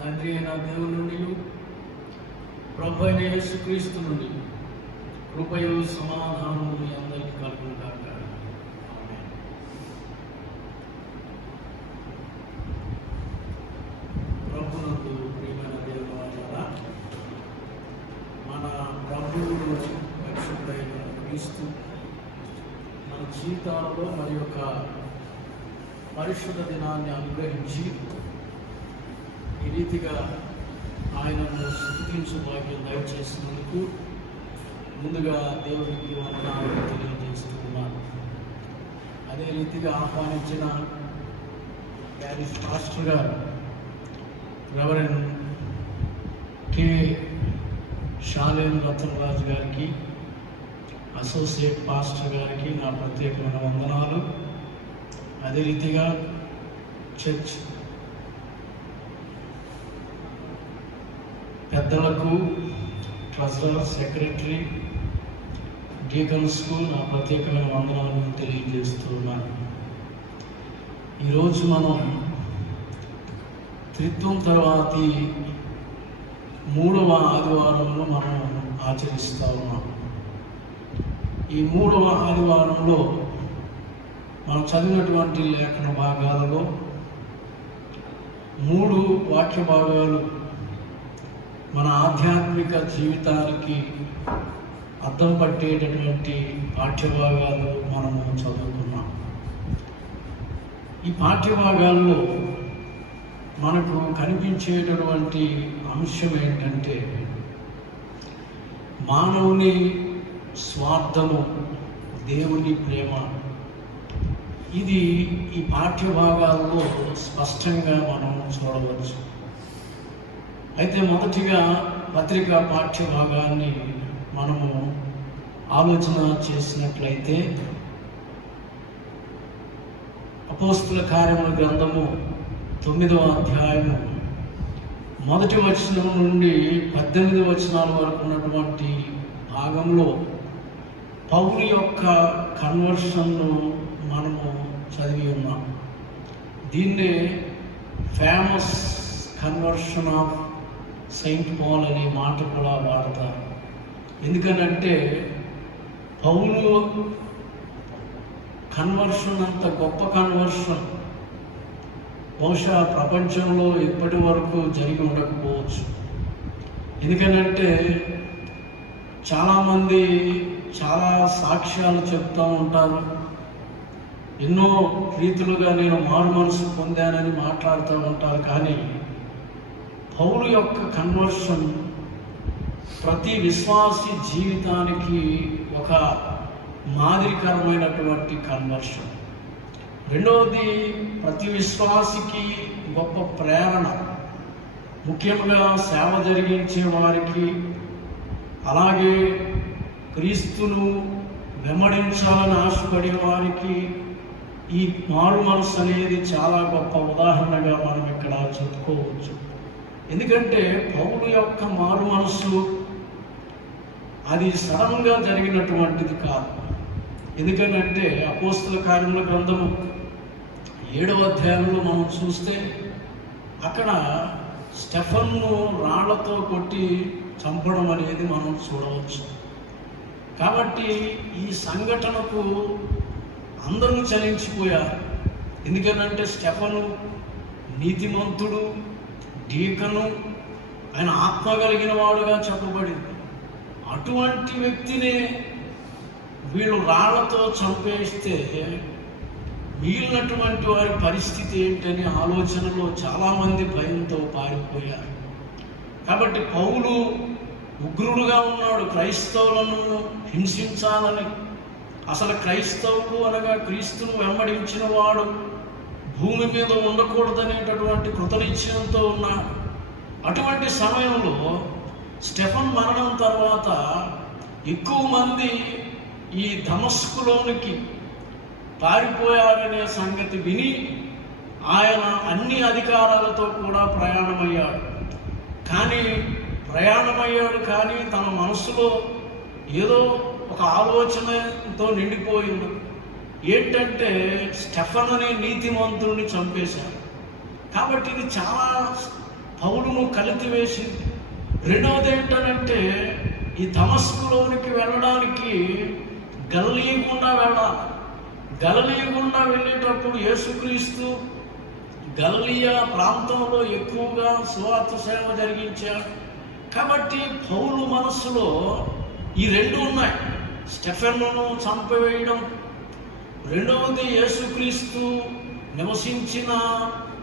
తండ్రి అయిన దేవుని నుండి ప్రభు అయిన యేసుక్రీస్తు నుండి కృపయు సమాధానము మీ అందరికీ కలుగును గాక. ఆమేన్. ప్రభునందు ప్రియమైన దేవుని వారలారా, మన ప్రభువును రక్షకుడైన క్రీస్తు మన జీవితాలలో మరి యొక్క పరిశుద్ధ దినాన్ని అనుగ్రహించి ఈ రీతిగా ఆయనను స్తుతించు భాగ్యం దయచేసినందుకు ముందుగా దేవునికి వందనాలు తెలియజేస్తున్నాను. అదే రీతిగా ఆహ్వానించిన ప్యారిస్ పాస్టర్ గారు రెవరెండ్ కె షాలేం రతన్రాజు గారికి, అసోసియేట్ పాస్టర్ గారికి నా ప్రత్యేకమైన వందనాలు. అదే రీతిగా చర్చ్ పెద్దలకు, ట్రెజరర్, సెక్రటరీ, డీకన్స్కు నా ప్రత్యేకమైన వందనాలను తెలియజేస్తున్నాను. ఈరోజు మనం త్రిత్వం తర్వాతి 3వ ఆదివారంలో మనం ఆచరిస్తూ ఉన్నాం. ఈ 3వ ఆదివారంలో మనం చదివినటువంటి లేఖన భాగాలలో 3 వాక్య భాగాలు మన ఆధ్యాత్మిక జీవితానికి అద్దం పట్టేటటువంటి పాఠ్యభాగాలు మనము చదువుకున్నాం. ఈ పాఠ్యభాగాల్లో మనకు కనిపించేటటువంటి అంశం ఏంటంటే మానవుని స్వార్థము, దేవుని ప్రేమ. ఇది ఈ పాఠ్యభాగాల్లో స్పష్టంగా మనం చూడవచ్చు. అయితే మొదటిగా పత్రికా పాఠ్యభాగాన్ని మనము ఆలోచన చేసినట్లయితే అపోస్తుల కార్యముల గ్రంథము 9వ అధ్యాయము 1వ వచనం నుండి 18వ వచనాల వరకు ఉన్నటువంటి భాగంలో పౌలు యొక్క కన్వర్షన్ను మనము చదివి ఉన్నాం. దీన్నే famous conversion of Saint Paul అనే మాట కూడా వాడతారు. ఎందుకనంటే పౌలు కన్వర్షన్ అంత గొప్ప కన్వర్షన్ బహుశా ప్రపంచంలో ఇప్పటి వరకు జరిగి ఉండకపోవచ్చు. ఎందుకనంటే చాలామంది చాలా సాక్ష్యాలు చెప్తూ ఉంటారు. ఎన్నో రీతులుగా నేను మారు మనసు పొందానని మాట్లాడుతూ ఉంటారు. కానీ పౌలు యొక్క కన్వర్షన్ ప్రతి విశ్వాసి జీవితానికి ఒక మాదిరికరమైనటువంటి కన్వర్షన్. రెండవది, ప్రతి విశ్వాసికి గొప్ప ప్రేరణ, ముఖ్యంగా సేవ జరిగించే వారికి, అలాగే క్రీస్తును వెంబడించాలని ఆశపడే వారికి ఈ మారు మనసు అనేది చాలా గొప్ప ఉదాహరణగా మనం ఇక్కడ చెప్పుకోవచ్చు. ఎందుకంటే పౌలు యొక్క మారు మనసు అది సడన్గా జరిగినటువంటిది కాదు. ఎందుకంటే అపోస్తుల కార్యముల గ్రంథము 7వ అధ్యాయంలో మనం చూస్తే అక్కడ స్టెఫన్ను రాళ్లతో కొట్టి చంపడం అనేది మనం చూడవచ్చు. కాబట్టి ఈ సంఘటనకు అందరూ చలించిపోయారు. ఎందుకనంటే స్టెఫను నీతిమంతుడు, డీకను, ఆయన ఆత్మ కలిగిన వాడుగా చెప్పబడింది. అటువంటి వ్యక్తిని వీళ్ళు రాళ్లతో చంపేస్తే మిగిలినటువంటి వారి పరిస్థితి ఏంటని ఆలోచనలో చాలామంది భయంతో పారిపోయారు. కాబట్టి పౌలు ఉగ్రుడుగా ఉన్నాడు, క్రైస్తవులను హింసించాలని. అసలు క్రైస్తవులు అనగా క్రీస్తును వెంబడించిన వాడు భూమి మీద ఉండకూడదనేటటువంటి కృతనిశ్చయంతో ఉన్నాడు. అటువంటి సమయంలో స్టెఫన్ మరణం తర్వాత ఎక్కువ మంది ఈ దమస్కులోనికి పారిపోయారనే సంగతి విని ఆయన అన్ని అధికారాలతో కూడా ప్రయాణమయ్యాడు. కానీ తన మనసులో ఏదో ఒక ఆలోచనతో నిండిపోయింది. ఏంటంటే స్టెఫన్ అనే నీతిమంతుడిని చంపేశారు. కాబట్టి ఇది చాలా పౌలును కలిసివేసింది. రెండవది ఏంటంటే ఈ దమస్కులోనికి వెళ్ళడానికి గలిలయ గుండా వెళ్ళాలి. గలిలయ గుండా వెళ్ళేటప్పుడు యేసుక్రీస్తు గలిలయ ప్రాంతంలో ఎక్కువగా సువార్త సేవ జరిగించాడు. కాబట్టి పౌలు మనస్సులో ఈ రెండు ఉన్నాయి: స్టెఫెన్ను చంపివేయడం, రెండవది యేసుక్రీస్తు నివసించిన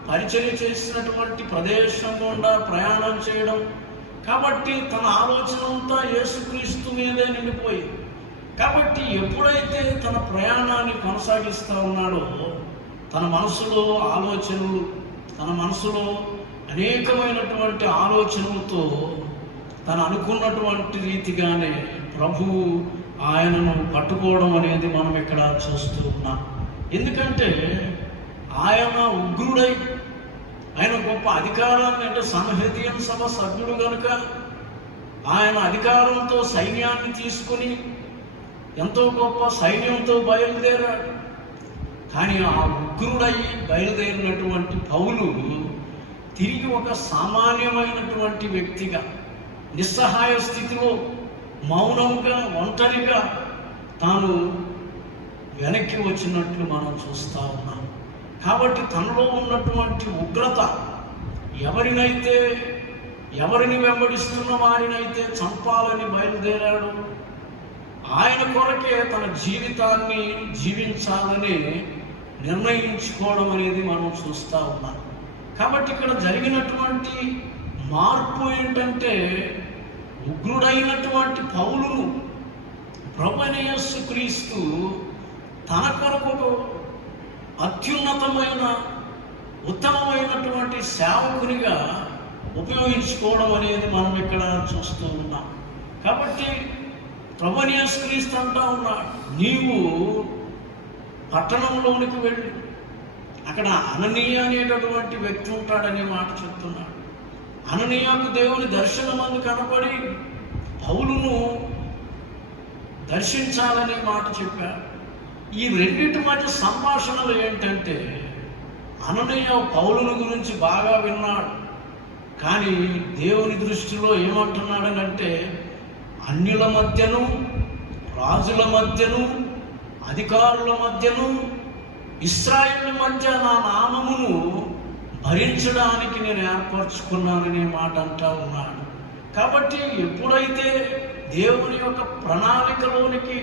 పరిచర్య చేసినటువంటి ప్రదేశం గుండా ప్రయాణం చేయడం. కాబట్టి తన ఆలోచన అంతా యేసుక్రీస్తు మీదే నిండిపోయింది. కాబట్టి ఎప్పుడైతే తన ప్రయాణాన్ని కొనసాగిస్తూ ఉన్నాడో తన మనసులో ఆలోచనలు, తన మనసులో అనేకమైనటువంటి ఆలోచనలతో తను అనుకున్నటువంటి రీతిగానే ప్రభువు ఆయనను పట్టుకోవడం అనేది మనం ఇక్కడ చూస్తూ ఉన్నాం. ఎందుకంటే ఆయన ఉగ్రుడై, ఆయన గొప్ప అధికారాన్ని, అంటే సన్హెద్రిన్ సభ సభ్యుడు కనుక ఆయన అధికారంతో సైన్యాన్ని తీసుకుని ఎంతో గొప్ప సైన్యంతో బయలుదేరాడు. కానీ ఆ ఉగ్రుడై బయలుదేరినటువంటి పౌలు తిరిగి ఒక సామాన్యమైనటువంటి వ్యక్తిగా, నిస్సహాయ స్థితిలో మౌనంగా, ఒంటరిగా తాను వెనక్కి వచ్చినట్లు మనం చూస్తూ ఉన్నాం. కాబట్టి తనలో ఉన్నటువంటి ఉగ్రత ఎవరిని వెంబడిస్తున్న వారినైతే చంపాలని బయలుదేరాడు, ఆయన కొరకే తన జీవితాన్ని జీవించాలని నిర్ణయించుకోవడం అనేది మనం చూస్తూ ఉన్నాం. కాబట్టి ఇక్కడ జరిగినటువంటి మార్పు ఏంటంటే ఉగ్రుడైనటువంటి పౌలును ప్రభువైన యేసుక్రీస్తు తన కొరకు అత్యున్నతమైన ఉత్తమమైనటువంటి సేవకునిగా ఉపయోగించుకోవడం అనేది మనం ఇక్కడ చూస్తూ ఉన్నాం. కాబట్టి ప్రభువైన యేసుక్రీస్తు అంటా ఉన్నాడు, నీవు పట్టణంలోనికి వెళ్ళి అక్కడ అననీయ అనేటటువంటి వ్యక్తి ఉంటాడనే మాట చెప్తున్నాడు. అననీయకు దేవుని దర్శనమందు కనపడి పౌలును దర్శించాలనే మాట చెప్పాడు. ఈ రెండింటి మధ్య సంభాషణలు ఏంటంటే అననీయ పౌలును గురించి బాగా విన్నాడు, కానీ దేవుని దృష్టిలో ఏమంటున్నాడనంటే అన్యుల మధ్యను, రాజుల మధ్యను, అధికారుల మధ్యను, ఇశ్రాయేలు మధ్య నా నామమును భరించడానికి నేను ఏర్పరచుకున్నాననే మాట అంటా ఉన్నాడు. కాబట్టి ఎప్పుడైతే దేవుని యొక్క ప్రణాళికలోనికి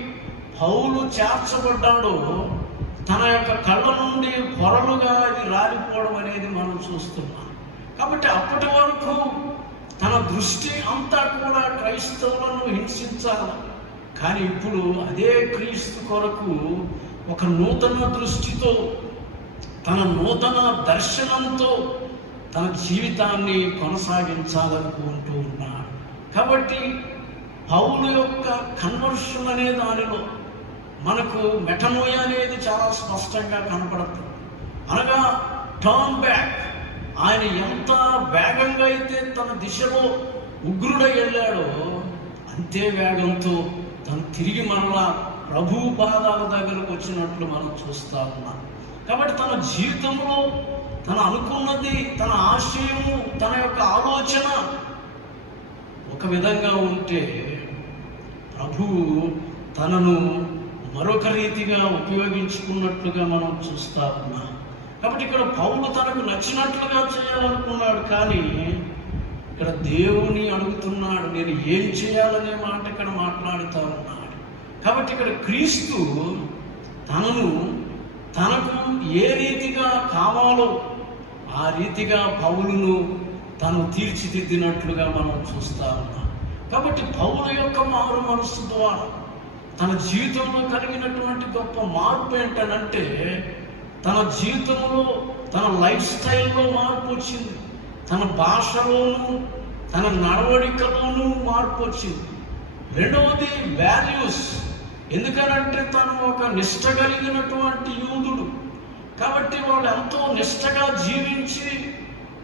పౌలు చేర్చబడ్డాడో తన యొక్క కళ్ళ నుండి పొరలుగా అది రాలిపోవడం అనేది మనం చూస్తున్నాం. కాబట్టి అప్పటి వరకు తన దృష్టి అంతా కూడా క్రైస్తవులను హింసించాలి, కానీ ఇప్పుడు అదే క్రీస్తు కొరకు ఒక నూతన దృష్టితో, తన నూతన దర్శనంతో తన జీవితాన్ని కొనసాగించాలనుకుంటూ ఉన్నాడు. కాబట్టి పౌలు యొక్క కన్వర్షన్ అనే దానిలో మనకు మెటనోయ అనేది చాలా స్పష్టంగా కనపడుతుంది. అనగా టర్న్ బ్యాక్. ఆయన ఎంత వేగంగా అయితే తన దిశలో ఉగ్రుడై వెళ్ళాడో అంతే వేగంతో తను తిరిగి మరలా ప్రభువు పాదాల దగ్గరకు వచ్చినట్లు మనం చూస్తూ ఉన్నాం. కాబట్టి తన జీవితంలో తను అనుకున్నది, తన ఆశయము, తన యొక్క ఆలోచన ఒక విధంగా ఉంటే ప్రభువు తనను మరొక రీతిగా ఉపయోగించుకున్నట్లుగా మనం చూస్తూ ఉన్నాం. కాబట్టి ఇక్కడ పౌలు తనకు నచ్చినట్లుగా చేయాలనుకున్నాడు, కానీ ఇక్కడ దేవుని అడుగుతున్నాడు, నేను ఏం చేయాలనే మాట ఇక్కడ మాట్లాడుతూ ఉన్నాడు. కాబట్టి ఇక్కడ క్రీస్తు తనకు ఏ రీతిగా కావాలో ఆ రీతిగా పౌలును తను తీర్చిదిద్దినట్లుగా మనం చూస్తూ ఉన్నాం. కాబట్టి పౌలు యొక్క మారు మనస్సు ద్వారా తన జీవితంలో కలిగినటువంటి గొప్ప మార్పు ఏంటనంటే, తన జీవితంలో తన లైఫ్ స్టైల్లో మార్పు వచ్చింది, తన భాషలోనూ తన నడవడికలోనూ మార్పు వచ్చింది. రెండవది వాల్యూస్. ఎందుకనంటే తను ఒక నిష్ట కలిగినటువంటి యూదుడు, కాబట్టి వాడు ఎంతో నిష్టగా జీవించి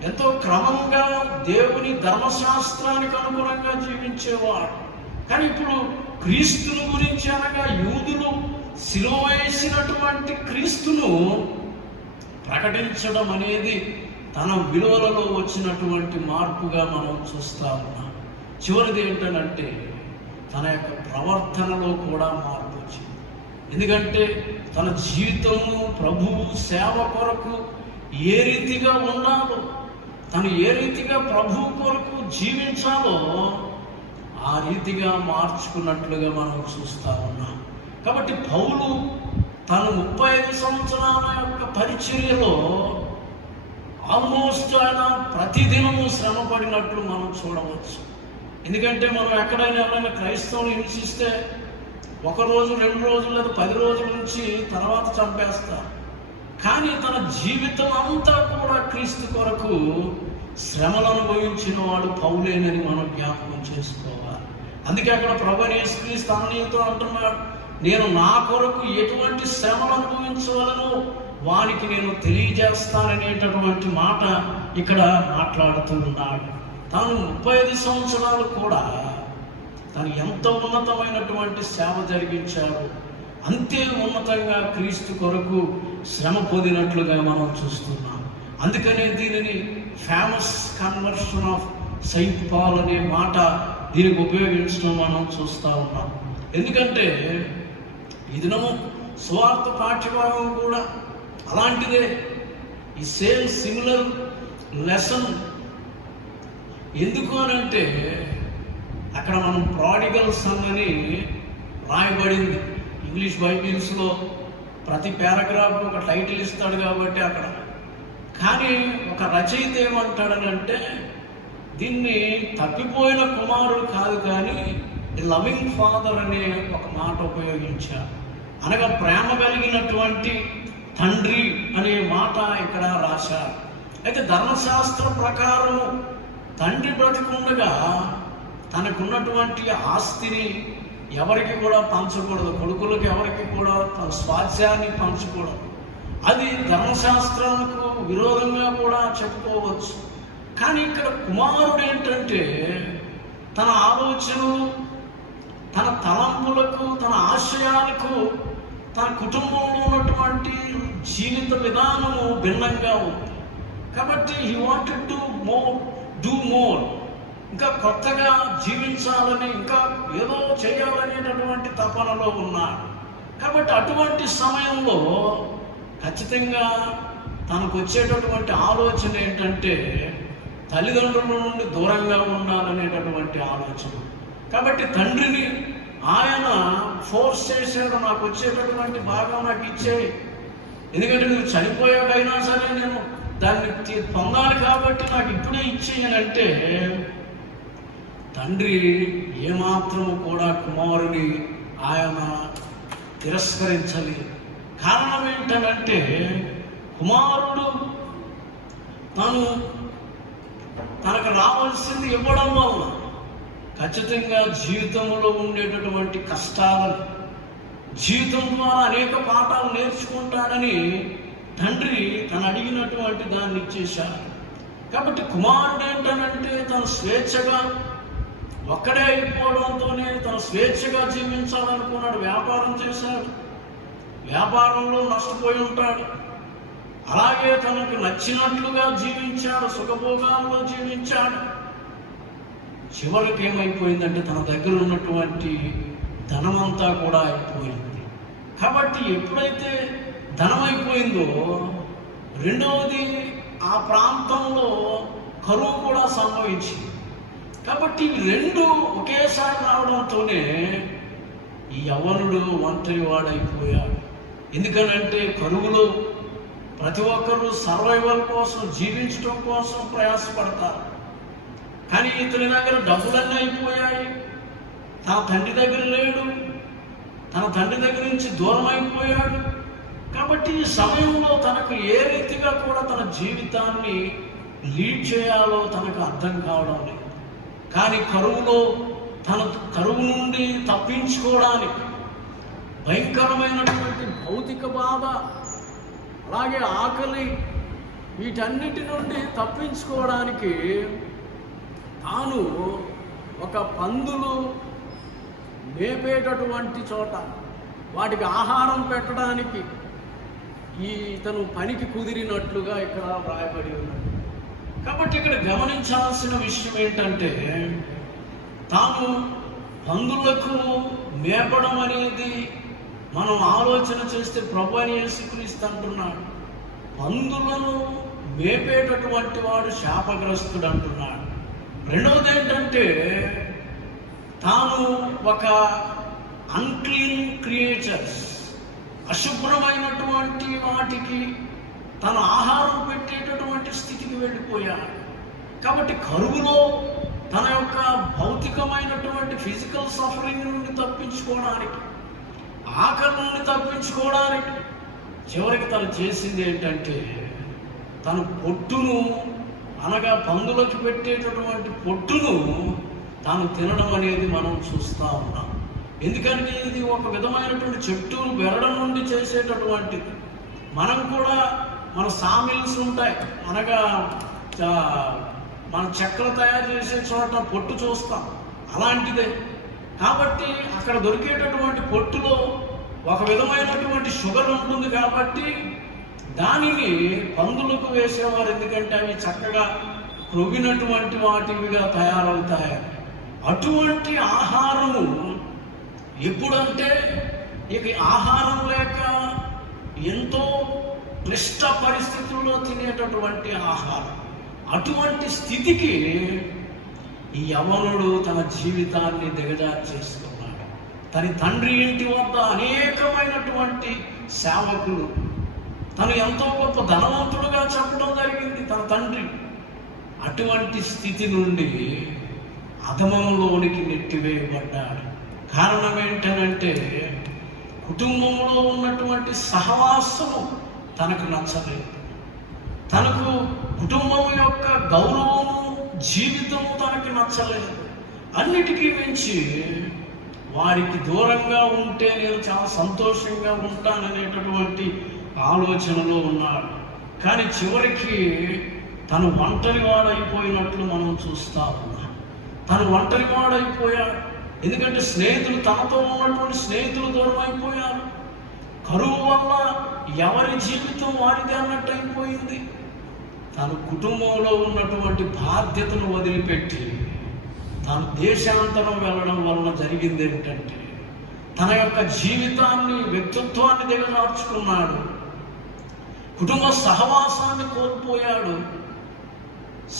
ఎంతో క్రమంగా దేవుని ధర్మశాస్త్రానికి అనుగుణంగా జీవించేవాడు. కానీ ఇప్పుడు క్రీస్తుని గురించి అనగా యూదులు సిలువ వేసినటువంటి క్రీస్తును ప్రకటించడం అనేది తన విలువలలో వచ్చినటువంటి మార్పుగా మనం చూస్తూ ఉన్నాం. చివరిది ఏంటంటే తన యొక్క ప్రవర్తనలో కూడా మార్పు వచ్చింది. ఎందుకంటే తన జీవితము ప్రభువు సేవ కొరకు ఏ రీతిగా ఉండాలో, తను ఏ రీతిగా ప్రభువు కొరకు జీవించాలో ఆ రీతిగా మార్చుకున్నట్లుగా మనం చూస్తూ ఉన్నాం. కాబట్టి పౌలు తను 35 సంవత్సరాల యొక్క పరిచర్యలో ఆల్మోస్ట్ ఆయన ప్రతిదినము శ్రమ పడినట్లు మనం చూడవచ్చు. ఎందుకంటే మనం ఎక్కడైనా ఎవరైనా క్రైస్తవులు హింసిస్తే 1 రోజు 2 రోజులు లేదా 10 రోజుల నుంచి తర్వాత చంపేస్తారు. కానీ తన జీవితం అంతా కూడా క్రీస్తు కొరకు శ్రమలు అనుభవించిన వాడు పౌలేనని మనం జ్ఞాపకం చేసుకోవాలి. అందుకే అక్కడ ప్రభువైన యేసుక్రీస్తు అన్నయ్యతో అంటున్నాడు, నేను నా కొరకు ఎటువంటి శ్రమలు అనుభవించవలనో వానికి నేను తెలియజేస్తాననేటటువంటి మాట ఇక్కడ మాట్లాడుతూ ఉన్నాడు. తాను 35 సంవత్సరాలు కూడా తను ఎంత ఉన్నతమైనటువంటి సేవ జరిగించారు, అంతే ఉన్నతంగా క్రీస్తు కొరకు శ్రమ పొందినట్లుగా మనం చూస్తున్నాం. అందుకనే దీనిని famous conversion of Saint Paul అనే మాట దీనికి ఉపయోగించడం మనం చూస్తూ ఉన్నాం. ఎందుకంటే ఈ దినము సువార్త పాఠ్యభాగం కూడా అలాంటిదే. ఈ సేమ్ సిమిలర్ లెసన్. ఎందుకు అనంటే అక్కడ మనం ప్రాడిగల్ సన్ అని రాయబడింది. ఇంగ్లీష్ బైబిల్స్లో ప్రతి పారాగ్రాఫ్కు ఒక టైటిల్ ఇస్తాడు కాబట్టి అక్కడ. కానీ ఒక రచయిత ఏమంటాడనంటే దీన్ని తప్పిపోయిన కుమారుడు కాదు, కానీ లవింగ్ ఫాదర్ అనే ఒక మాట ఉపయోగించారు. అనగా ప్రేమ కలిగినటువంటి తండ్రి అనే మాట ఇక్కడ రాశారు. అయితే ధర్మశాస్త్ర ప్రకారం తండ్రి బ్రతికుండగా తనకున్నటువంటి ఆస్తిని ఎవరికి కూడా పంచకూడదు, కొడుకులకు ఎవరికి కూడా తన స్వాస్థ్యాన్ని పంచకూడదు. అది ధర్మశాస్త్రానికి విరోధంగా కూడా చెప్పుకోవచ్చు. కానీ ఇక్కడ కుమారుడు ఏంటంటే తన ఆలోచనలు, తన తలంపులకు, తన ఆశయాలకు, తన కుటుంబంలో ఉన్నటువంటి జీవిత విధానము భిన్నంగా ఉంది. కాబట్టి he wanted to do more, ఇంకా కొత్తగా జీవించాలని, ఇంకా ఏదో చేయాలనేటటువంటి తపనలో ఉన్నాడు. కాబట్టి అటువంటి సమయంలో ఖచ్చితంగా తనకు వచ్చేటటువంటి ఆలోచన ఏంటంటే తల్లిదండ్రుల నుండి దూరంగా ఉండాలనేటటువంటి ఆలోచన. కాబట్టి తండ్రిని ఆయన ఫోర్స్ చేశాడు, నాకు వచ్చేటటువంటి భాగం నాకు ఇచ్చేయి, ఎందుకంటే నువ్వు చనిపోయాకైనా సరే నేను దాన్ని పొందాలి కాబట్టి నాకు ఇప్పుడే ఇచ్చేయనంటే తండ్రి ఏమాత్రము కూడా కుమారుని ఆయన తిరస్కరించాలి. కారణం ఏంటనంటే కుమారుడు తనకు రావాల్సింది ఇవ్వడం వల్ల ఖచ్చితంగా జీవితంలో ఉండేటటువంటి కష్టాలను, జీవితం ద్వారా అనేక పాఠాలు నేర్చుకుంటాడని తండ్రి తను అడిగినటువంటి దాన్ని ఇచ్చేశాడు. కాబట్టి కుమారుడు ఏంటనంటే తను స్వేచ్ఛగా ఒక్కడే అయిపోవడంతోనే తను స్వేచ్ఛగా జీవించాలనుకున్నాడు. వ్యాపారం చేశాడు, వ్యాపారంలో నష్టపోయి ఉంటాడు. అలాగే తనకు నచ్చినట్లుగా జీవించాడు, సుఖభోగాల్లో జీవించాడు. చివరికి ఏమైపోయిందంటే తన దగ్గర ఉన్నటువంటి ధనమంతా కూడా అయిపోయింది. కాబట్టి ఎప్పుడైతే ధనం అయిపోయిందో రెండవది ఆ ప్రాంతంలో కరువు కూడా సంభవించింది. కాబట్టి ఇవి రెండు ఒకేసారి రావడంతోనే ఈ యవ్వనుడు ఒంటరి వాడైపోయాడు. ఎందుకనంటే కరువులో ప్రతి ఒక్కరూ సర్వైవల్ కోసం, జీవించడం కోసం ప్రయాసపడతారు. కానీ ఇతని దగ్గర డబ్బులన్నీ అయిపోయాయి, తన తండ్రి దగ్గర లేడు, తన తండ్రి దగ్గర నుంచి దూరం అయిపోయాడు. కాబట్టి ఈ సమయంలో తనకు ఏ రీతిగా కూడా తన జీవితాన్ని లీడ్ చేయాలో తనకు అర్థం కావడం లేదు. కానీ కరువు నుండి తప్పించుకోవడానికి భయంకరమైనటువంటి భౌతిక బాధ, అలాగే ఆకలి, వీటన్నిటి నుండి తప్పించుకోవడానికి తాను ఒక పందులు మేపేటటువంటి చోట వాటికి ఆహారం పెట్టడానికి ఇతను పనికి కుదిరినట్లుగా ఇక్కడ వ్రాయబడి ఉన్నది. కాబట్టి ఇక్కడ గమనించాల్సిన విషయం ఏంటంటే, తాను పందులకు మేపడం అనేది మనం ఆలోచన చేస్తే ప్రభు అని యేసుక్రీస్తు అంటున్నాడు, పందులను మేపేటటువంటి వాడు శాపగ్రస్తుడు అంటున్నాడు. రెండవది ఏంటంటే, తాను ఒక అన్క్లీన్ క్రియేచర్స్, అశుభ్రమైనటువంటి వాటికి తన ఆహారం పెట్టేటటువంటి స్థితికి వెళ్ళిపోయాడు. కాబట్టి కరువులో తన యొక్క భౌతికమైనటువంటి ఫిజికల్ సఫరింగ్ నుండి తప్పించుకోవడానికి, ఆకలి నుండి తప్పించుకోవడానికి చివరికి తను చేసింది ఏంటంటే, తన పొట్టును, అనగా పందులకు పెట్టేటటువంటి పొట్టును తాను తినడం అనేది మనం చూస్తూ ఉన్నాం. ఎందుకంటే ఇది ఒక విధమైనటువంటి చెట్టును బెరడం నుండి చేసేటటువంటిది. మనం కూడా మన సామిల్స్ ఉంటాయి, అనగా మన చెక్కలు తయారు చేసే చోట పొట్టు చూస్తాం, అలాంటిదే. కాబట్టి అక్కడ దొరికేటటువంటి పొట్టులో ఒక విధమైనటువంటి షుగర్ ఉంటుంది. కాబట్టి దానిని పందులకు వేసేవారు, ఎందుకంటే అవి చక్కగా క్రొవ్వినటువంటి వాటివిగా తయారవుతాయి. అటువంటి ఆహారము ఎప్పుడంటే, ఇక ఆహారం లేక ఎంతో క్లిష్ట పరిస్థితుల్లో తినేటటువంటి ఆహారం, అటువంటి స్థితికి ఈ యవ్వనుడు తన జీవితాన్ని దిగజార్చేసుకున్నాడు. తన తండ్రి ఇంటి వద్ద అనేకమైనటువంటి సేవకులు, తను ఎంతో గొప్ప ధనవంతుడుగా చెప్పడం జరిగింది తన తండ్రి. అటువంటి స్థితి నుండి అధమంలోనికి నెట్టివేయబడ్డాడు. కారణం ఏంటనంటే, కుటుంబంలో ఉన్నటువంటి సహవాసము తనకు నచ్చలేదు. తనకు కుటుంబం యొక్క గౌరవము, జీవితము తనకు నచ్చలేదు. అన్నిటికీ మించి వారికి దూరంగా ఉంటే నేను చాలా సంతోషంగా ఉంటాననేటటువంటి ఆలోచనలో ఉన్నాడు. కానీ చివరికి తను ఒంటరివాడైపోయినట్లు మనం చూస్తా ఉన్నాం. తను ఒంటరివాడైపోయాడు. ఎందుకంటే స్నేహితులు, తనతో ఉన్నటువంటి స్నేహితులు దూరం అయిపోయారు. కరువు వల్ల ఎవరి జీవితం వారిదే అన్నట్టు అయిపోయింది. తన కుటుంబంలో ఉన్నటువంటి బాధ్యతను వదిలిపెట్టి తాను దేశాంతరం వెళ్ళడం వలన జరిగింది ఏంటంటే, తన యొక్క జీవితాన్ని, వ్యక్తిత్వాన్ని దిగజార్చుకున్నాడు. కుటుంబ సహవాసాన్ని కోల్పోయాడు.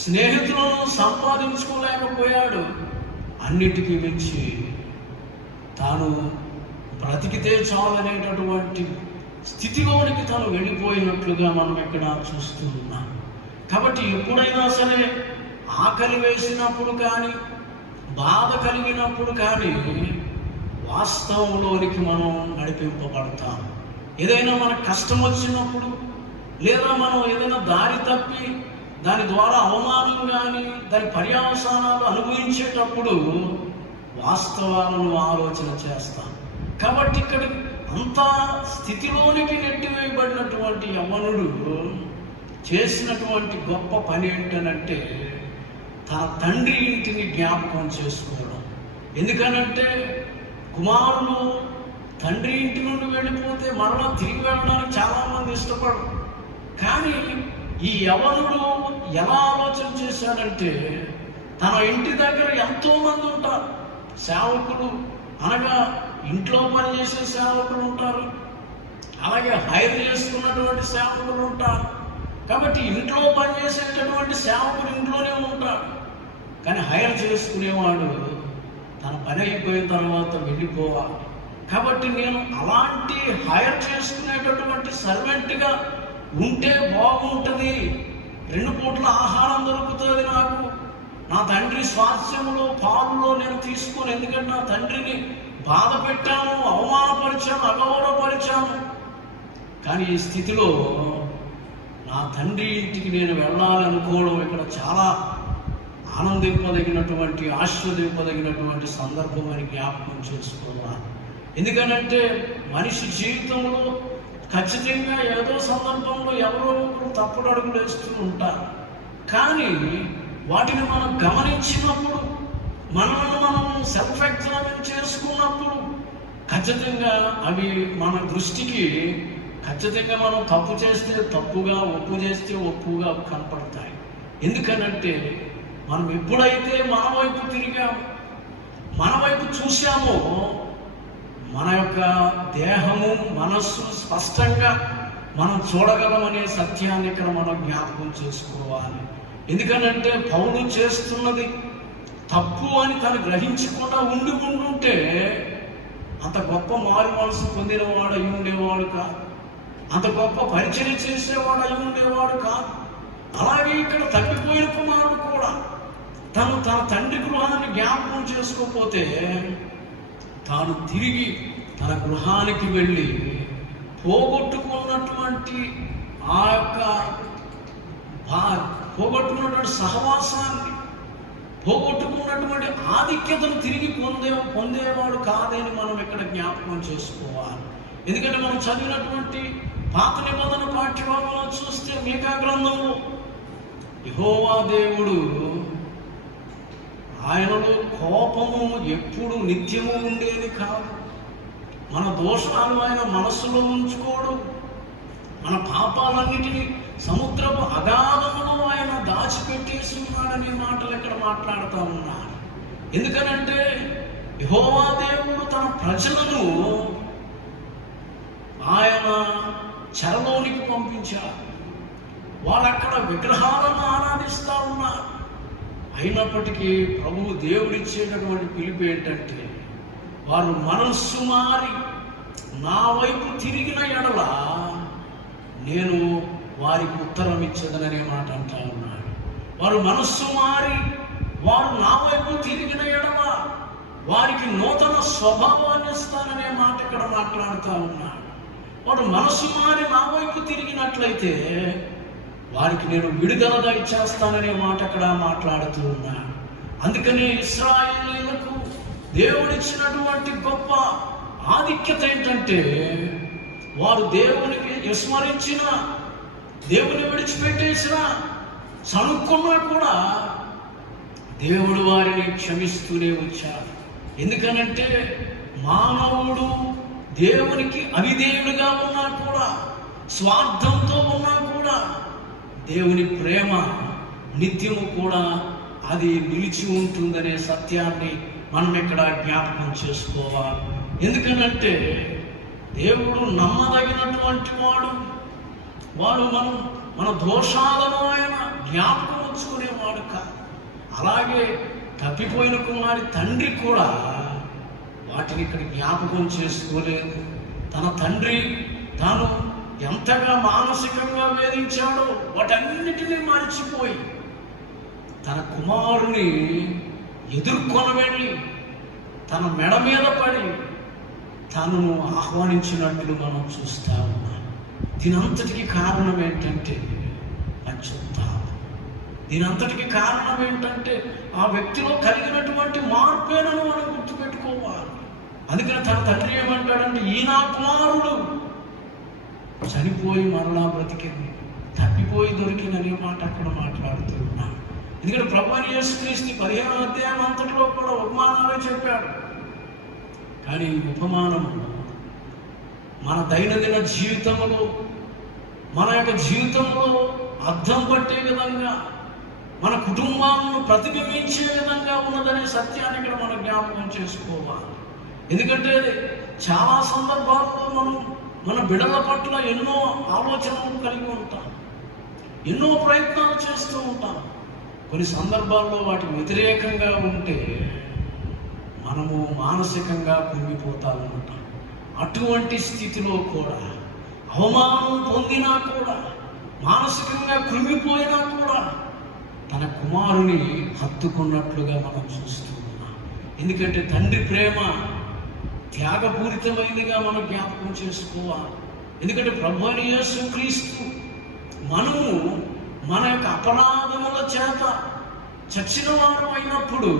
స్నేహితులను సంపాదించుకోలేకపోయాడు. అన్నిటికీ మించి తాను బ్రతికితే చాలనేటటువంటి స్థితిలోనికి తాను వెళ్ళిపోయినట్లుగా మనం ఇక్కడ చూస్తూ ఉన్నాం. కాబట్టి ఎప్పుడైనా సరే ఆకలి వేసినప్పుడు కానీ, బాధ కలిగినప్పుడు కానీ వాస్తవంలోనికి మనం నడిపింపబడతాం. ఏదైనా మనకు కష్టం వచ్చినప్పుడు, లేదా మనం ఏదైనా దారి తప్పి దాని ద్వారా అవమానం కానీ దాని పర్యవసానాలు అనుభవించేటప్పుడు వాస్తవాలను ఆలోచన చేస్తాం. కాబట్టి ఇక్కడ అంత స్థితిలోనికి నెట్టివేయబడినటువంటి యవ్వనుడు చేసినటువంటి గొప్ప పని ఏంటనంటే, తన తండ్రి ఇంటిని జ్ఞాపకం చేసుకోవడం. ఎందుకనంటే కుమారులు తండ్రి ఇంటి నుండి వెళ్ళిపోతే మరలా తిరిగి వెళ్ళడానికి చాలామంది ఇష్టపడరు. కానీ ఈ యవ్వనుడు ఎలా ఆలోచన చేశాడంటే, తన ఇంటి దగ్గర ఎంతోమంది ఉంటారు సేవకులు, అనగా ఇంట్లో పనిచేసే సేవకులు ఉంటారు, అలాగే హైర్ చేసుకున్నటువంటి సేవకులు ఉంటారు, కాబట్టి ఇంట్లో పనిచేసేటటువంటి సేవకుడు ఇంట్లోనే ఉంటాడు, కానీ హైర్ చేసుకునేవాడు తన పని అయిపోయిన తర్వాత వెళ్ళిపోవాలి. కాబట్టి నేను అలాంటి హైర్ చేసుకునేటటువంటి సర్వెంట్గా ఉంటే బాగుంటుంది. 2 పూట్ల ఆహారం దొరుకుతుంది నాకు, నా తండ్రి స్వాస్థ్యంలో పాలులో నేను తీసుకొని, ఎందుకంటే నా తండ్రిని బాధ పెట్టాను, అవమానపరిచాను, అగౌరవపరిచాను. కానీ ఈ స్థితిలో నా తండ్రి ఇంటికి నేను వెళ్ళాలనుకోవడం ఇక్కడ చాలా ఆనందింపదగినటువంటి, ఆశ్రదింపదగినటువంటి సందర్భం అని జ్ఞాపకం చేసుకోవాలి. ఎందుకనంటే మనిషి జీవితంలో ఖచ్చితంగా ఏదో సందర్భంలో ఎవరో ఒకరు తప్పుడు అడుగులు వేస్తూ ఉంటారు. కానీ వాటిని మనం గమనించినప్పుడు, మనల్ని మనం సెల్ఫ్ ఎగ్జామిన్ చేసుకున్నప్పుడు ఖచ్చితంగా అవి మన దృష్టికి ఖచ్చితంగా మనం తప్పు చేస్తే తప్పుగా, ఒప్పు చేస్తే ఒప్పుగా కనపడతాయి. ఎందుకనంటే మనం ఎప్పుడైతే మన వైపు తిరిగామో, మన వైపు చూసామో, మన యొక్క దేహము మనస్సు స్పష్టంగా మనం చూడగలమనే సత్యాన్ని ఇక్కడ మనం జ్ఞాపకం చేసుకోవాలి. ఎందుకనంటే పౌలు చేస్తున్నది తప్పు అని తను గ్రహించకుండా ఉండుంటే అంత గొప్ప మారు మనసు పొందినవాడు అయి ఉండేవాడు కాదు, అంత గొప్ప పరిచయం చేసేవాడు అయి ఉండేవాడు కాదు. అలాగే ఇక్కడ తప్పిపోయిన కుమారుడు కూడా తన తండ్రి గృహాన్ని జ్ఞాపకం చేసుకోకపోతే తాను తిరిగి తన గృహానికి వెళ్ళి పోగొట్టుకున్నటువంటి ఆ యొక్క పోగొట్టుకున్నటువంటి సహవాసాన్ని, పోగొట్టుకున్నటువంటి ఆధిక్యతను తిరిగి పొందేవాడు కాదని మనం ఇక్కడ జ్ఞాపకం చేసుకోవాలి. ఎందుకంటే మనం చదివినటువంటి పాత నిబంధన పాఠ్యభాగంలో చూస్తే మీకా గ్రంథంలో యెహోవా దేవుడు ఆయనలో కోపము ఎప్పుడు నిత్యము ఉండేది కాదు. మన దోషాలు ఆయన మనస్సులో ఉంచుకోడు, మన పాపాలన్నిటినీ సముద్రపు అగాధములో ఆయన దాచిపెట్టేసి ఉన్నాడనే మాటలు ఇక్కడ మాట్లాడుతూ ఉన్నారు. ఎందుకనంటే యెహోవా దేవుడు తన ప్రజలను ఆయన చెరలోనికి పంపించారు. వాళ్ళక్కడ విగ్రహాలను ఆరాధిస్తూ ఉన్నారు. అయినప్పటికీ ప్రభువు దేవుడిచ్చేటటువంటి పిలుపు ఏంటంటే, వారు మనస్సు మారి నా వైపు తిరిగిన ఎడల నేను వారికి ఉత్తరం ఇచ్చేదననే మాట అంటా ఉన్నాడు. వారు మనస్సు మారి వారు నా వైపు తిరిగిన ఎడల వారికి నూతన స్వభావాన్ని ఇస్తాననే మాట ఇక్కడ మాట్లాడుతూ ఉన్నాడు. వారు మనస్సు మారి నా వైపు తిరిగినట్లయితే వారికి నేను విడుదల ఇచ్చేస్తాననే మాట అక్కడ మాట్లాడుతూ ఉన్నాడు. అందుకనే ఇశ్రాయేలీయులకు దేవుడిచ్చినటువంటి గొప్ప ఆధిక్యత ఏంటంటే, వారు దేవునికి విస్మరించిన, దేవుని విడిచిపెట్టేసిన, సణుక్కున్నా కూడా దేవుడు వారిని క్షమిస్తూనే వచ్చాడు. ఎందుకనంటే మానవుడు దేవునికి అవిధేయుడిగా ఉన్నా కూడా, స్వార్థంతో ఉన్నా కూడా దేవుని ప్రేమ నిత్యము కూడా అది నిలిచి ఉంటుందనే సత్యాన్ని మనం ఇక్కడ జ్ఞాపకం చేసుకోవాలి. ఎందుకనంటే దేవుడు నమ్మదగినటువంటి వాడు మన దోషాలను ఆయన జ్ఞాపకం ఉంచుకునేవాడు కాదు. అలాగే తప్పిపోయిన కుమారి తండ్రి కూడా వాటిని ఇక్కడ జ్ఞాపకం చేసుకోలేదు. తన తండ్రి తాను ఎంతగా మానసికంగా వేధించాడో వాటన్నిటినీ మర్చిపోయి తన కుమారుని ఎదుర్కొని వెళ్ళి తన మెడ మీద పడి తనను ఆహ్వానించినట్లు మనం చూస్తూ ఉన్నాం. దీనంతటికి కారణం ఏంటంటే పశ్చాత్తాపం. దీనంతటికి కారణం ఏంటంటే ఆ వ్యక్తిలో కలిగినటువంటి మార్పేనని మనం గుర్తుపెట్టుకోవాలి. అందుకని తన తండ్రి ఏమంటాడంటే, ఈ నా కుమారుడు చనిపోయి మరలా బ్రతికింది, తప్పిపోయి దొరికిందనే మాట అక్కడ మాట్లాడుతూ ఉన్నాడు. ఎందుకంటే ప్రభువైన యేసుక్రీస్తు 15వ అధ్యాయం అంతటిలో కూడా ఉపమానాలే చెప్పాడు. కానీ ఉపమానము మన దైనందిన జీవితంలో, మన యొక్క జీవితంలో అర్థం పట్టే విధంగా, మన కుటుంబాలను ప్రతిబింబించే విధంగా ఉన్నదనే సత్యాన్ని ఇక్కడ మనం జ్ఞాపకం చేసుకోవాలి. ఎందుకంటే చాలా సందర్భాల్లో మన బిడ్డల పట్ల ఎన్నో ఆలోచనలు కలిగి ఉంటాం. ఎన్నో ప్రయత్నాలు చేస్తూ ఉంటాం. కొన్ని సందర్భాల్లో వాటికి వ్యతిరేకంగా ఉంటే మనము మానసికంగా కుంగిపోతామన్నమాట. అటువంటి స్థితిలో కూడా అవమానం పొందినా కూడా, మానసికంగా కృంగిపోయినా కూడా తన కుమారుని హత్తుకున్నట్లుగా మనం చూస్తూ ఉన్నాం. ఎందుకంటే తండ్రి ప్రేమ త్యాగపూరితమైనదిగా మనం జ్ఞాపకం చేసుకోవాలి. ఎందుకంటే ప్రభు అయిన యేసుక్రీస్తు మనము మన యొక్క అపరాధముల చేత చచ్చిన వారు అయినప్పుడు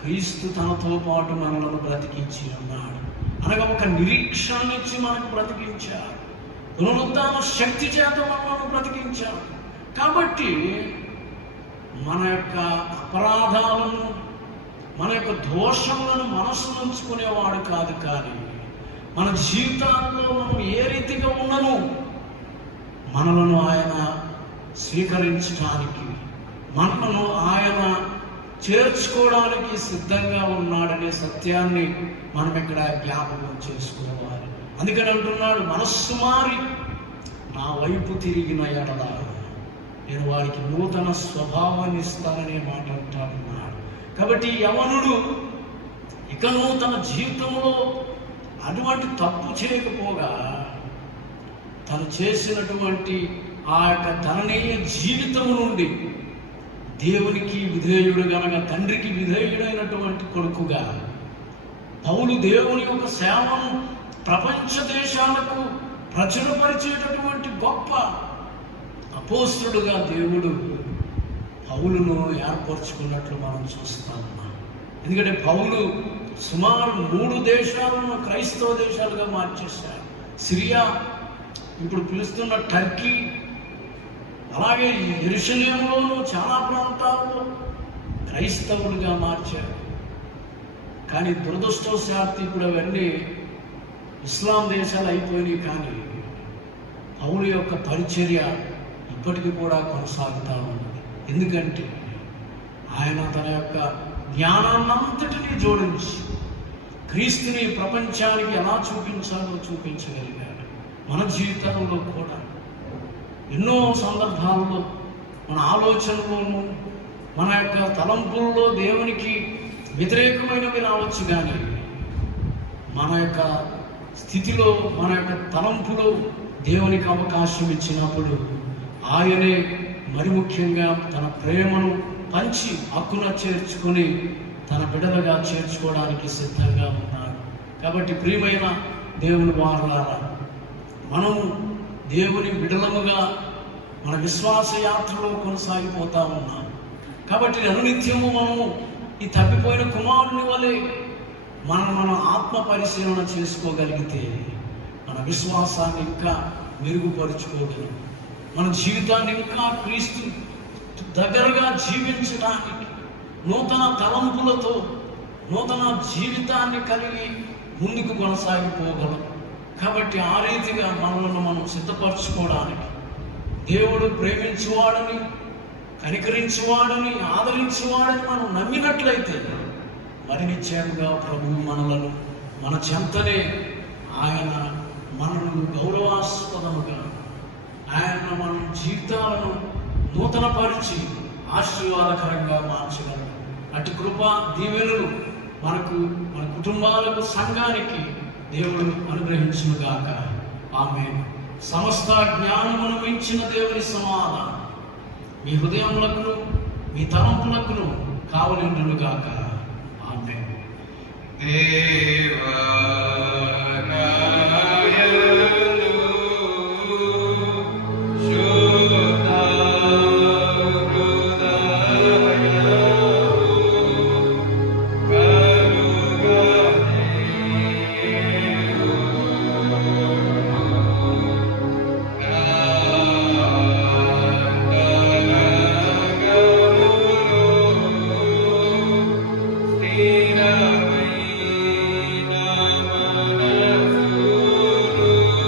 క్రీస్తు తనతో పాటు మనలను బ్రతికించి ఉన్నాడు. అనగా ఒక నిరీక్షణనిచ్చి మనకు బ్రతికించాడు. పునరుద్ధాన శక్తి చేత మనలను బ్రతికించాడు. కాబట్టి మన యొక్క అపరాధాలను, మన యొక్క దోషములను మనసు ఉంచుకునేవాడు కాదు. కానీ మన జీవితాల్లో మనం ఏ రీతిగా ఉన్నను మనలను ఆయన స్వీకరించడానికి, మనలను ఆయన చేర్చుకోవడానికి సిద్ధంగా ఉన్నాడనే సత్యాన్ని మనం ఇక్కడ జ్ఞాపకం చేసుకోవాలి. అందుకని అంటున్నాడు, మనస్సు మారి నా వైపు తిరిగిన ఎడల నేను వారికి నూతన స్వభావాన్ని ఇస్తాననే మాట అంటున్నాడు. కాబట్టి యవనుడు ఇకను తన జీవితంలో అటువంటి తప్పు చేయకపోగా తను చేసినటువంటి ఆ యొక్క ధననీయ జీవితం నుండి దేవునికి విధేయుడు గనక తండ్రికి విధేయుడైనటువంటి కొడుకుగా పౌలు దేవుని యొక్క సేవను ప్రపంచ దేశాలకు ప్రచురపరిచేటటువంటి గొప్ప అపోస్తలుడుగా దేవుడు పౌలును ఏర్పరచుకున్నట్లు మనం చూస్తా ఉన్నాం. ఎందుకంటే పౌలు సుమారు 3 దేశాలను క్రైస్తవ దేశాలుగా మార్చేశాడు. సిరియా, ఇప్పుడు పిలుస్తున్న టర్కీ, అలాగే యెరూషలేములోను చాలా ప్రాంతాల్లో క్రైస్తవులుగా మార్చారు. కానీ దురదృష్టవశాత్తు ఇప్పుడు అవన్నీ ఇస్లాం దేశాలు అయిపోయినాయి. కానీ పౌలు యొక్క పరిచర్య ఇప్పటికీ కూడా కొనసాగుతూ ఉన్నది. ఎందుకంటే ఆయన తన యొక్క జ్ఞానాన్నంతటినీ జోడించి క్రీస్తుని ప్రపంచానికి ఎలా చూపించాలో చూపించగలిగాడు. మన జీవితంలో కూడా ఎన్నో సందర్భాల్లో మన ఆలోచనలోనూ మన యొక్క తలంపుల్లో దేవునికి వ్యతిరేకమైనవి రావచ్చు. కానీ మన యొక్క స్థితిలో, మన యొక్క తలంపులో దేవునికి అవకాశం ఇచ్చినప్పుడు ఆయనే మరి ముఖ్యంగా తన ప్రేమను పంచి హక్కున చేర్చుకొని తన బిడ్డలుగా చేర్చుకోవడానికి సిద్ధంగా ఉన్నాడు. కాబట్టి ప్రియమైన దేవుని వారలారా, మనము దేవుని బిడ్డలముగా మన విశ్వాస యాత్రలో కొనసాగిపోతా ఉన్నాం. కాబట్టి అనునిత్యము మనము ఈ తప్పిపోయిన కుమారుని వలె మనం ఆత్మ పరిశీలన చేసుకోగలిగితే మన విశ్వాసాన్ని ఇంకా మెరుగుపరుచుకోగలం. మన జీవితాన్ని ఇంకా క్రీస్తు దగ్గరగా జీవించడానికి నూతన తలంపులతో నూతన జీవితాన్ని కలిగి ముందుకు కొనసాగిపోగలం. కాబట్టి ఆ రీతిగా మనలను మనం సిద్ధపరచుకోవడానికి దేవుడు ప్రేమించువాడని, కనికరించువాడని, ఆదరించువాడని మనం నమ్మినట్లయితే మరి నిశ్చయంగా ప్రభువు మనలను మన చెంతనే ఆయన మనను గౌరవాస్పదముగా ఆయన మన జీవితాలను నూతనపరిచి ఆశీర్వాదకరంగా మార్చగలరు. అటు కృప దీవెనలు మనకు, మన కుటుంబాలకు, సంఘానికి దేవుడు అనుగ్రహించునుగాక. ఆమేన్. సమస్త జ్ఞానమును మించిన దేవుని సమాధానం మీ హృదయములకు, మీ తలంపులకు కావలిండునుగాక. ఆమేన్. దేవా స్థిరమైన మనసు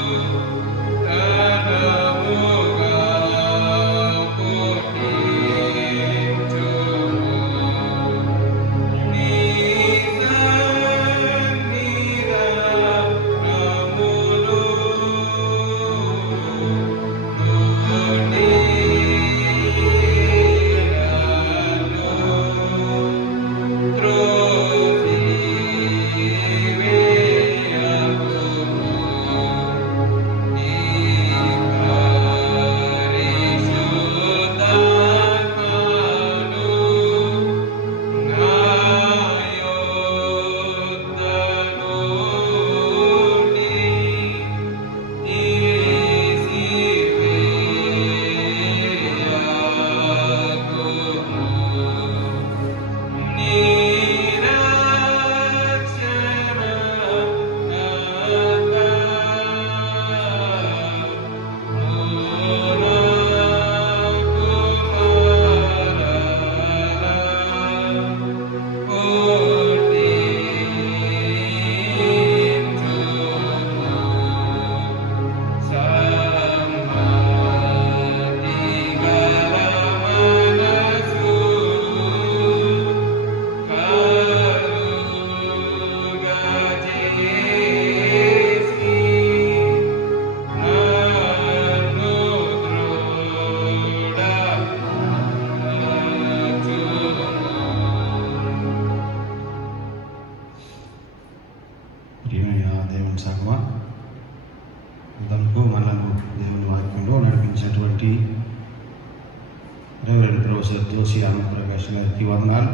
రెవరెండ్ ప్రొఫెసర్ జోషి ఆనంద్ ప్రకాష్ గారికి వందనాలు.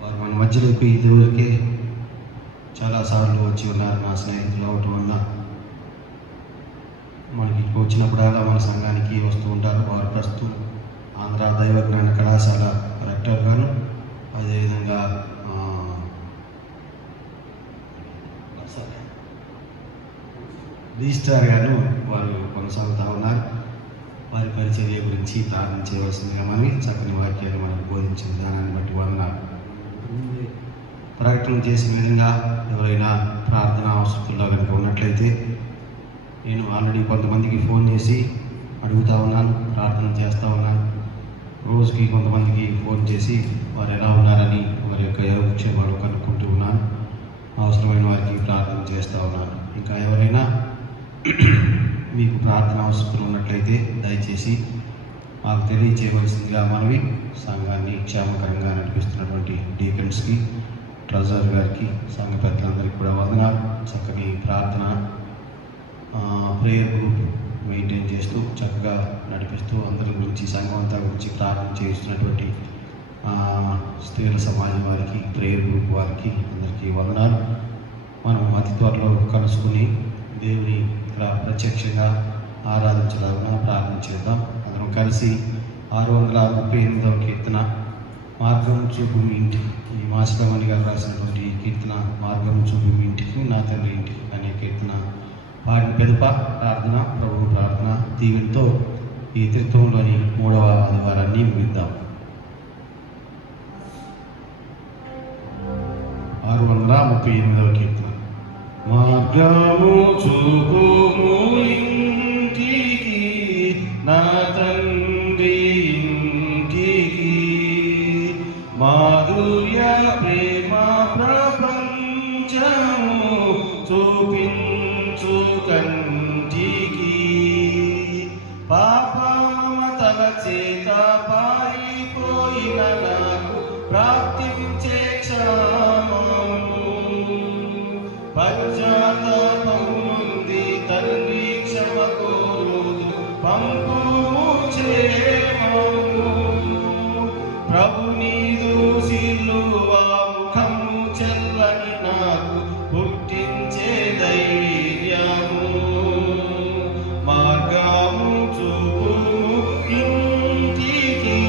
వారు మన మధ్యలోకి ఇదివరకే చాలాసార్లు వచ్చి ఉన్నారు. నా స్నేహితులు అవటం వల్ల మనకి వచ్చినప్పుడల్లా మన సంఘానికి వస్తూ ఉంటారు. వారు ప్రస్తుతం ఆంధ్ర దైవజ్ఞాన కళాశాల రెక్టర్గాను, అదేవిధంగా రిజిస్ట్రార్గాను వారు కొనసాగుతూ ఉన్నారు. వారి పరిచర్య గురించి ప్రార్థన చేయవలసిందిగా మనవి. చక్కని వాక్యాన్ని మనకు బోధించిన విధానాన్ని బట్టి వందనాలు. ప్రకటన చేసిన విధంగా ఎవరైనా ప్రార్థన అవసరంలో కనుక ఉన్నట్లయితే నేను ఆల్రెడీ కొంతమందికి ఫోన్ చేసి అడుగుతూ ఉన్నాను, ప్రార్థన చేస్తూ ఉన్నాను. రోజుకి కొంతమందికి ఫోన్ చేసి వారు ఎలా ఉన్నారని వారి యొక్క యోగక్షేమాలు కనుక్కుంటూ ఉన్నాను. అవసరమైన వారికి ప్రార్థన చేస్తూ ఉన్నాను. ఇంకా ఎవరైనా మీకు ప్రార్థన అవసరం ఉన్నట్లయితే దయచేసి మాకు తెలియచేయవలసిందిగా మనవి. సంఘాన్ని క్షేమకరంగా నడిపిస్తున్నటువంటి డీకన్స్కి, ట్రెజరర్ గారికి, సంఘ పెద్దలందరికీ కూడా వందనాలు. చక్కని ప్రార్థన ప్రేయర్ గ్రూప్ మెయింటైన్ చేస్తూ చక్కగా నడిపిస్తూ అందరి గురించి, సంఘం అంతా గురించి ప్రార్థన చేస్తున్నటువంటి స్త్రీల సమాజం వారికి, ప్రేయర్ గ్రూప్ వారికి అందరికీ వందనాలు. మనం అతి త్వరలో కలుసుకుని దేవుని ప్రత్యక్షంగా ఆరాధించలాగా ప్రార్థన చేద్దాం. అందరం కలిసి 638వ కీర్తన మార్గం చూపు మీ ఇంటికి, ఈ మాసికమణి గారు రాసినటువంటి కీర్తన మార్గం చూపు మీ ఇంటికి నా తండ్రి ఇంటికి అనే కీర్తన పాడిన పెదప ప్రార్థన, ప్రభు ప్రార్థన దీవెనతో ఈ తీర్థంలోని 3వ ఆదివారాన్ని ముగిద్దాం. 638వ కీర్తన. మార్గము చూపుము ఇంటికి నా తండ్రి ఇంటికి, మాధుర్య ప్రేమ ప్రపంచము చూపించు కంటికి, పాపమతల చేత పారిపోయిన నాకు ప్రాప్తించే క్షేమము, పశ్చాత్తాపము నుండి తండ్రి క్షమ కోరుదు పంపుము క్షేమము, ప్రభు నీదు సిలువ ముఖము చెల్లని నాకు పుట్టించే ధైర్యము, మార్గము చూపుము ఇంటికి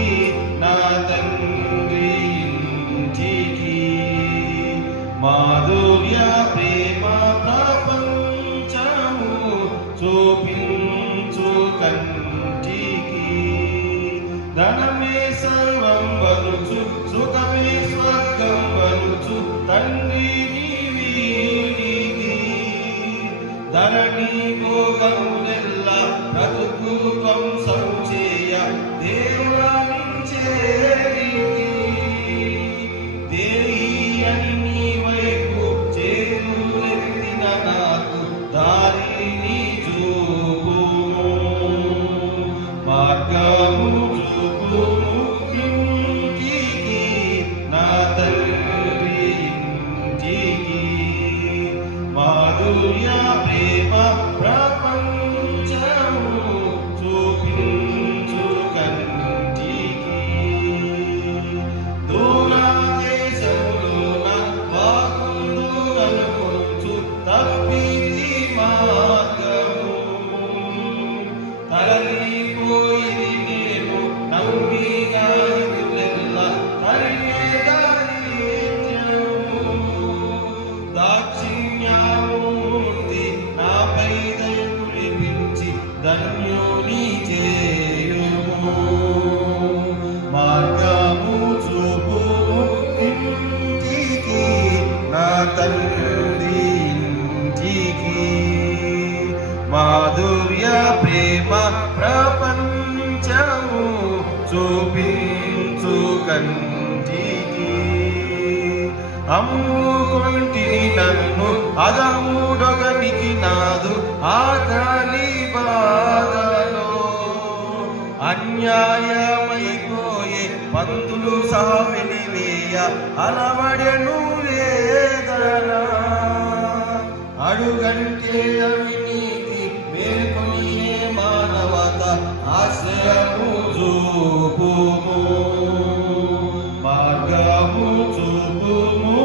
నా తండ్రి ఇంటికి, మాధుర్య ప్రేమ ప్రపంచము చూపించు కంటికి, ధనమే సర్వం వనుచు సుఖమే స్వర్గం వనుచు తండ్రి నీవీడిది, ధరణి భోగములెల్ల బ్రతుకు ధ్వంసం చేయ దేవానించేరిది, దేహి అని నీ వైపు చేతులెత్తిన నాకు దారిని చూపుము, మార్గము చూపుము ఇంటికి నా తండ్రి ఇంటికి, మాధుర్య ప్రేమ ప్రపంచము చూపించు కంటికి, దూరదేశములోన వాకుందుననుకొనుచు తప్పితి మార్గము, తరలిపోయి నేను నమ్మిన ఇదులెల్ల తరిగే దారిద్ర్యము, దాక్షిణ్యము నుండి నాపై దయ కురిపించి ధన్యుని చేయుము, మార్గము చూపుము ఇంటికి నా తండ్రి ఇంటికి, మాధుర్య ప్రేమ ప్రపంచము చూపించు కంటికి, అమ్ముకొంటిని నన్ను అదముడొకనికి నాదు ఆకలి బాధలో, అన్యాయమైపోయే పంతులు సహా వెలివేయ అలవడెను వేదన, అడుగంటే అవినీతి మేల్కొని మానవత ఆశ్రయము చూపుము మార్గము చూపుము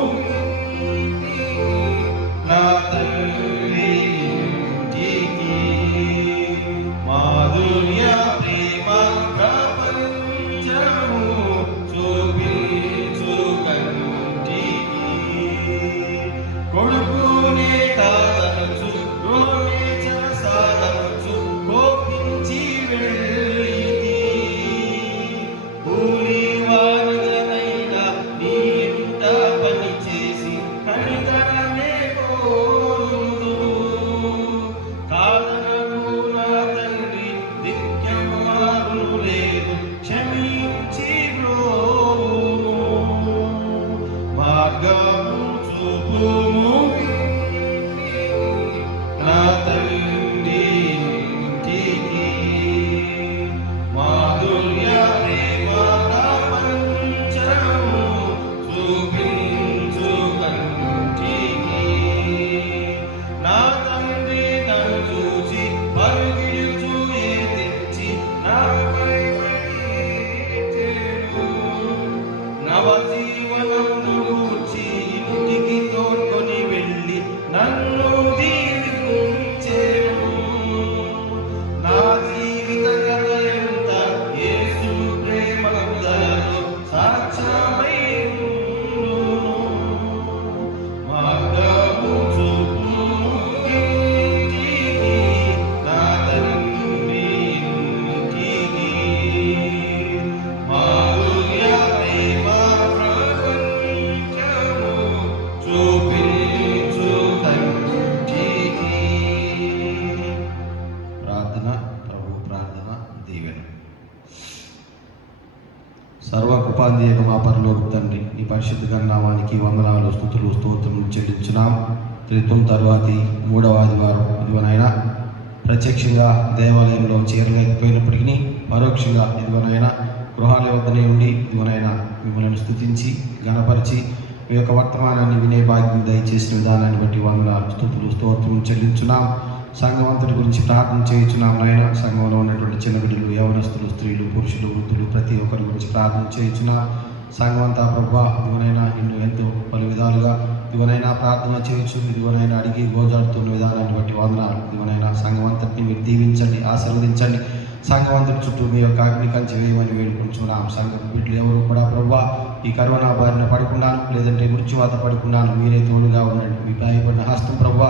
నా తండ్రి ఇంటికి మాధుర్య ప్రేమ ప్రపంచము చూపించు కంటికి కొడుకునే కాదనచు రోమేచ సాధనచు కోపించి వెళ్ళితి కూలి వారదనైనా నీ ఇంట పని చేసి కనికరమే కోరుదు కాదనకు నా తండ్రి దిక్యమారు లేదు క్షమించి బ్రోవును మార్గము చూపుము నా తండ్రి ఇంటికి మాధుర్య ప్రేమ ప్రపంచము చూపించు కంటికి నా తండ్రి నన్ను చూచి పరుగిడుచు తెచ్చి నాపై పడిచెను నవజీవనమును గూర్చి ఇంటికి తోడ్కొని వెళ్ళి నన్ను దీవించెను నా జీవిత కథయంత యేసు ప్రేమ కథలలో సాక్ష్యమై ఉండును మార్గము చూపుము ఇంటికి నా తండ్రి ఇంటికి మాధుర్య ప్రేమ ప్రపంచము చూపించు కంటికి. ప్రార్థన ప్రభు ప్రార్థన దీవెన. సర్వకృపాంధ్యక మా పరలోక తండ్రి నీ పరిశుద్ధ నామానికి వందనాలు స్తుతులు స్తోత్రములు చెల్లించున్నాం. త్రిత్వం తరువాతి 3వ ఆదివారం ఇదివనైనా ప్రత్యక్షంగా దేవాలయంలో చేరలేకపోయినప్పటికీ పరోక్షంగా ఇదివనైనా గృహాల వద్దనే ఉండి ఇదివనైనా మిమ్మల్ని స్తుతించి గణపరిచి మీ యొక్క వర్తమానాన్ని వినే భాగ్యం దయచేసిన విధానాన్ని బట్టి వందనాలు స్తుతులు స్తోత్రములు చెల్లించున్నాం. సంఘవంతుడి గురించి ప్రార్థన చేయించున్నాం నాయన. సంఘంలో ఉన్నటువంటి చిన్న బిడ్డలు యవనస్తులు స్త్రీలు పురుషులు వృద్ధులు ప్రతి ఒక్కరి గురించి ప్రార్థన చేయించున్నాం. సంఘమంతా ప్రభా ఇదివనైనా నిన్ను ఎంతో పలు విధాలుగా ఇదివనైనా ప్రార్థన చేయొచ్చు ఇదివనైనా అడిగి గోజాడుతున్న విధానాన్ని బట్టి వందనాలు. ఇదివనైనా సంఘమంతటిని మీరు దీవించండి ఆశీర్వదించండి. సంఘవంతుడి చుట్టూ మీ యొక్క అగ్ని కంచె వేయమని వేడుకుంటున్నాం. సంఘ బిడ్డలు ఎవరు కూడా ప్రభా ఈ కరోనా బారిన పడుకున్నాను లేదంటే మృత్యువాత పడుకున్నాను మీరే తోడుగా ఉండండి. మీ గాయపడిన హస్తం ప్రభా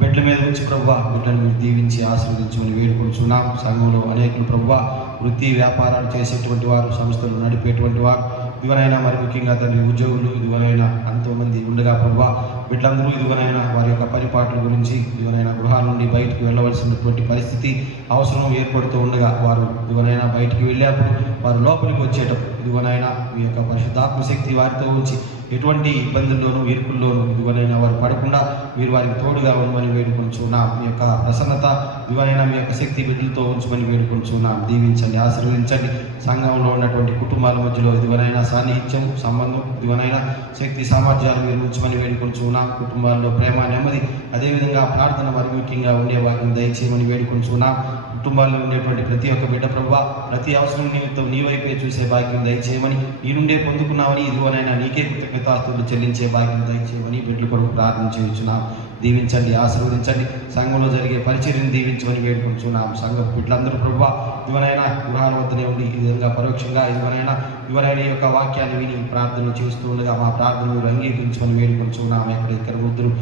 బిడ్డల మీద ఉంచి ప్రభా బిడ్డను మీరు దీవించి ఆశీర్వదించమని వేడుకుంటున్నాం. సంఘంలో అనేకులు ప్రభా వృత్తి వ్యాపారాలు చేసేటువంటి వారు సంస్థలు నడిపేటువంటి వారు ఇదివనైనా మరి ముఖ్యంగా తండ్రి ఉద్యోగులు ఇదివనైనా ఎంతోమంది ఉండగా ప్రభా బిడ్డలందరూ ఇదివనైనా వారి యొక్క పరిపాట్ల గురించి ఇదివనైనా గృహాల నుండి బయటకు వెళ్ళవలసినటువంటి పరిస్థితి అవసరం ఏర్పడుతూ ఉండగా వారు ఇదివనైనా బయటికి వెళ్ళేప్పుడు వారు లోపలికి వచ్చేటప్పుడు ఇదివనైనా మీ యొక్క పరిశుద్ధాత్మ శక్తి వారితో ఉంచి ఎటువంటి ఇబ్బందుల్లోనూ ఇరుకుల్లోనూ ఇదివనైనా వారు పడకుండా మీరు వారికి తోడుగా ఉండమని వేడుకొంచున్నాం. మీ యొక్క ప్రసన్నత ఇదివనైనా మీ యొక్క శక్తి బిడ్డలతో ఉంచమని వేడుకొంచున్నాం. దీవించండి ఆశీర్వదించండి. సంఘంలో ఉన్నటువంటి కుటుంబాల మధ్యలో ఇదివనైనా సాన్నిహిత్యం సంబంధం ఇదివనైనా శక్తి సామర్థ్యాలు మీరు ఉంచమని వేడుకొంచున్నాం. కుటుంబాల్లో ప్రేమ నెమ్మది అదేవిధంగా ప్రార్థన మరి ముఖ్యంగా ఉండే వాక్యం దయచేయమని వేడుకొంచున్నాం. కుటుంబాల్లో ఉండేటువంటి ప్రతి ఒక్క బిడ్డ ప్రభావ ప్రతి అవసరం నిమిత్తం నీ వైపే చూసే భాగ్యం దయచేయమని నీ నుండే పొందుకున్నామని ఇదివనైనా నీకే కృతజ్ఞతాస్తులు చెల్లించే భాగ్యం దయచేయమని బిడ్డల కొరకు ప్రార్థన చేయించున్నాం. దీవించండి ఆశీర్వదించండి. సంఘంలో జరిగే పరిచర్యను దీవించమని వేడుకుంటున్నాం. సంఘ బిడ్డలందరూ ప్రభావ ఇవనైనా గృహాల వద్దనే ఉండి ఈ విధంగా పరోక్షంగా ఇవనైనా యొక్క వాక్యాన్ని విని ప్రార్థనలు చేస్తూ ఉండగా మా ప్రార్థనలు అంగీకరించమని వేడుకుంటున్నాం. ఎక్కడెక్కడ వృద్ధులు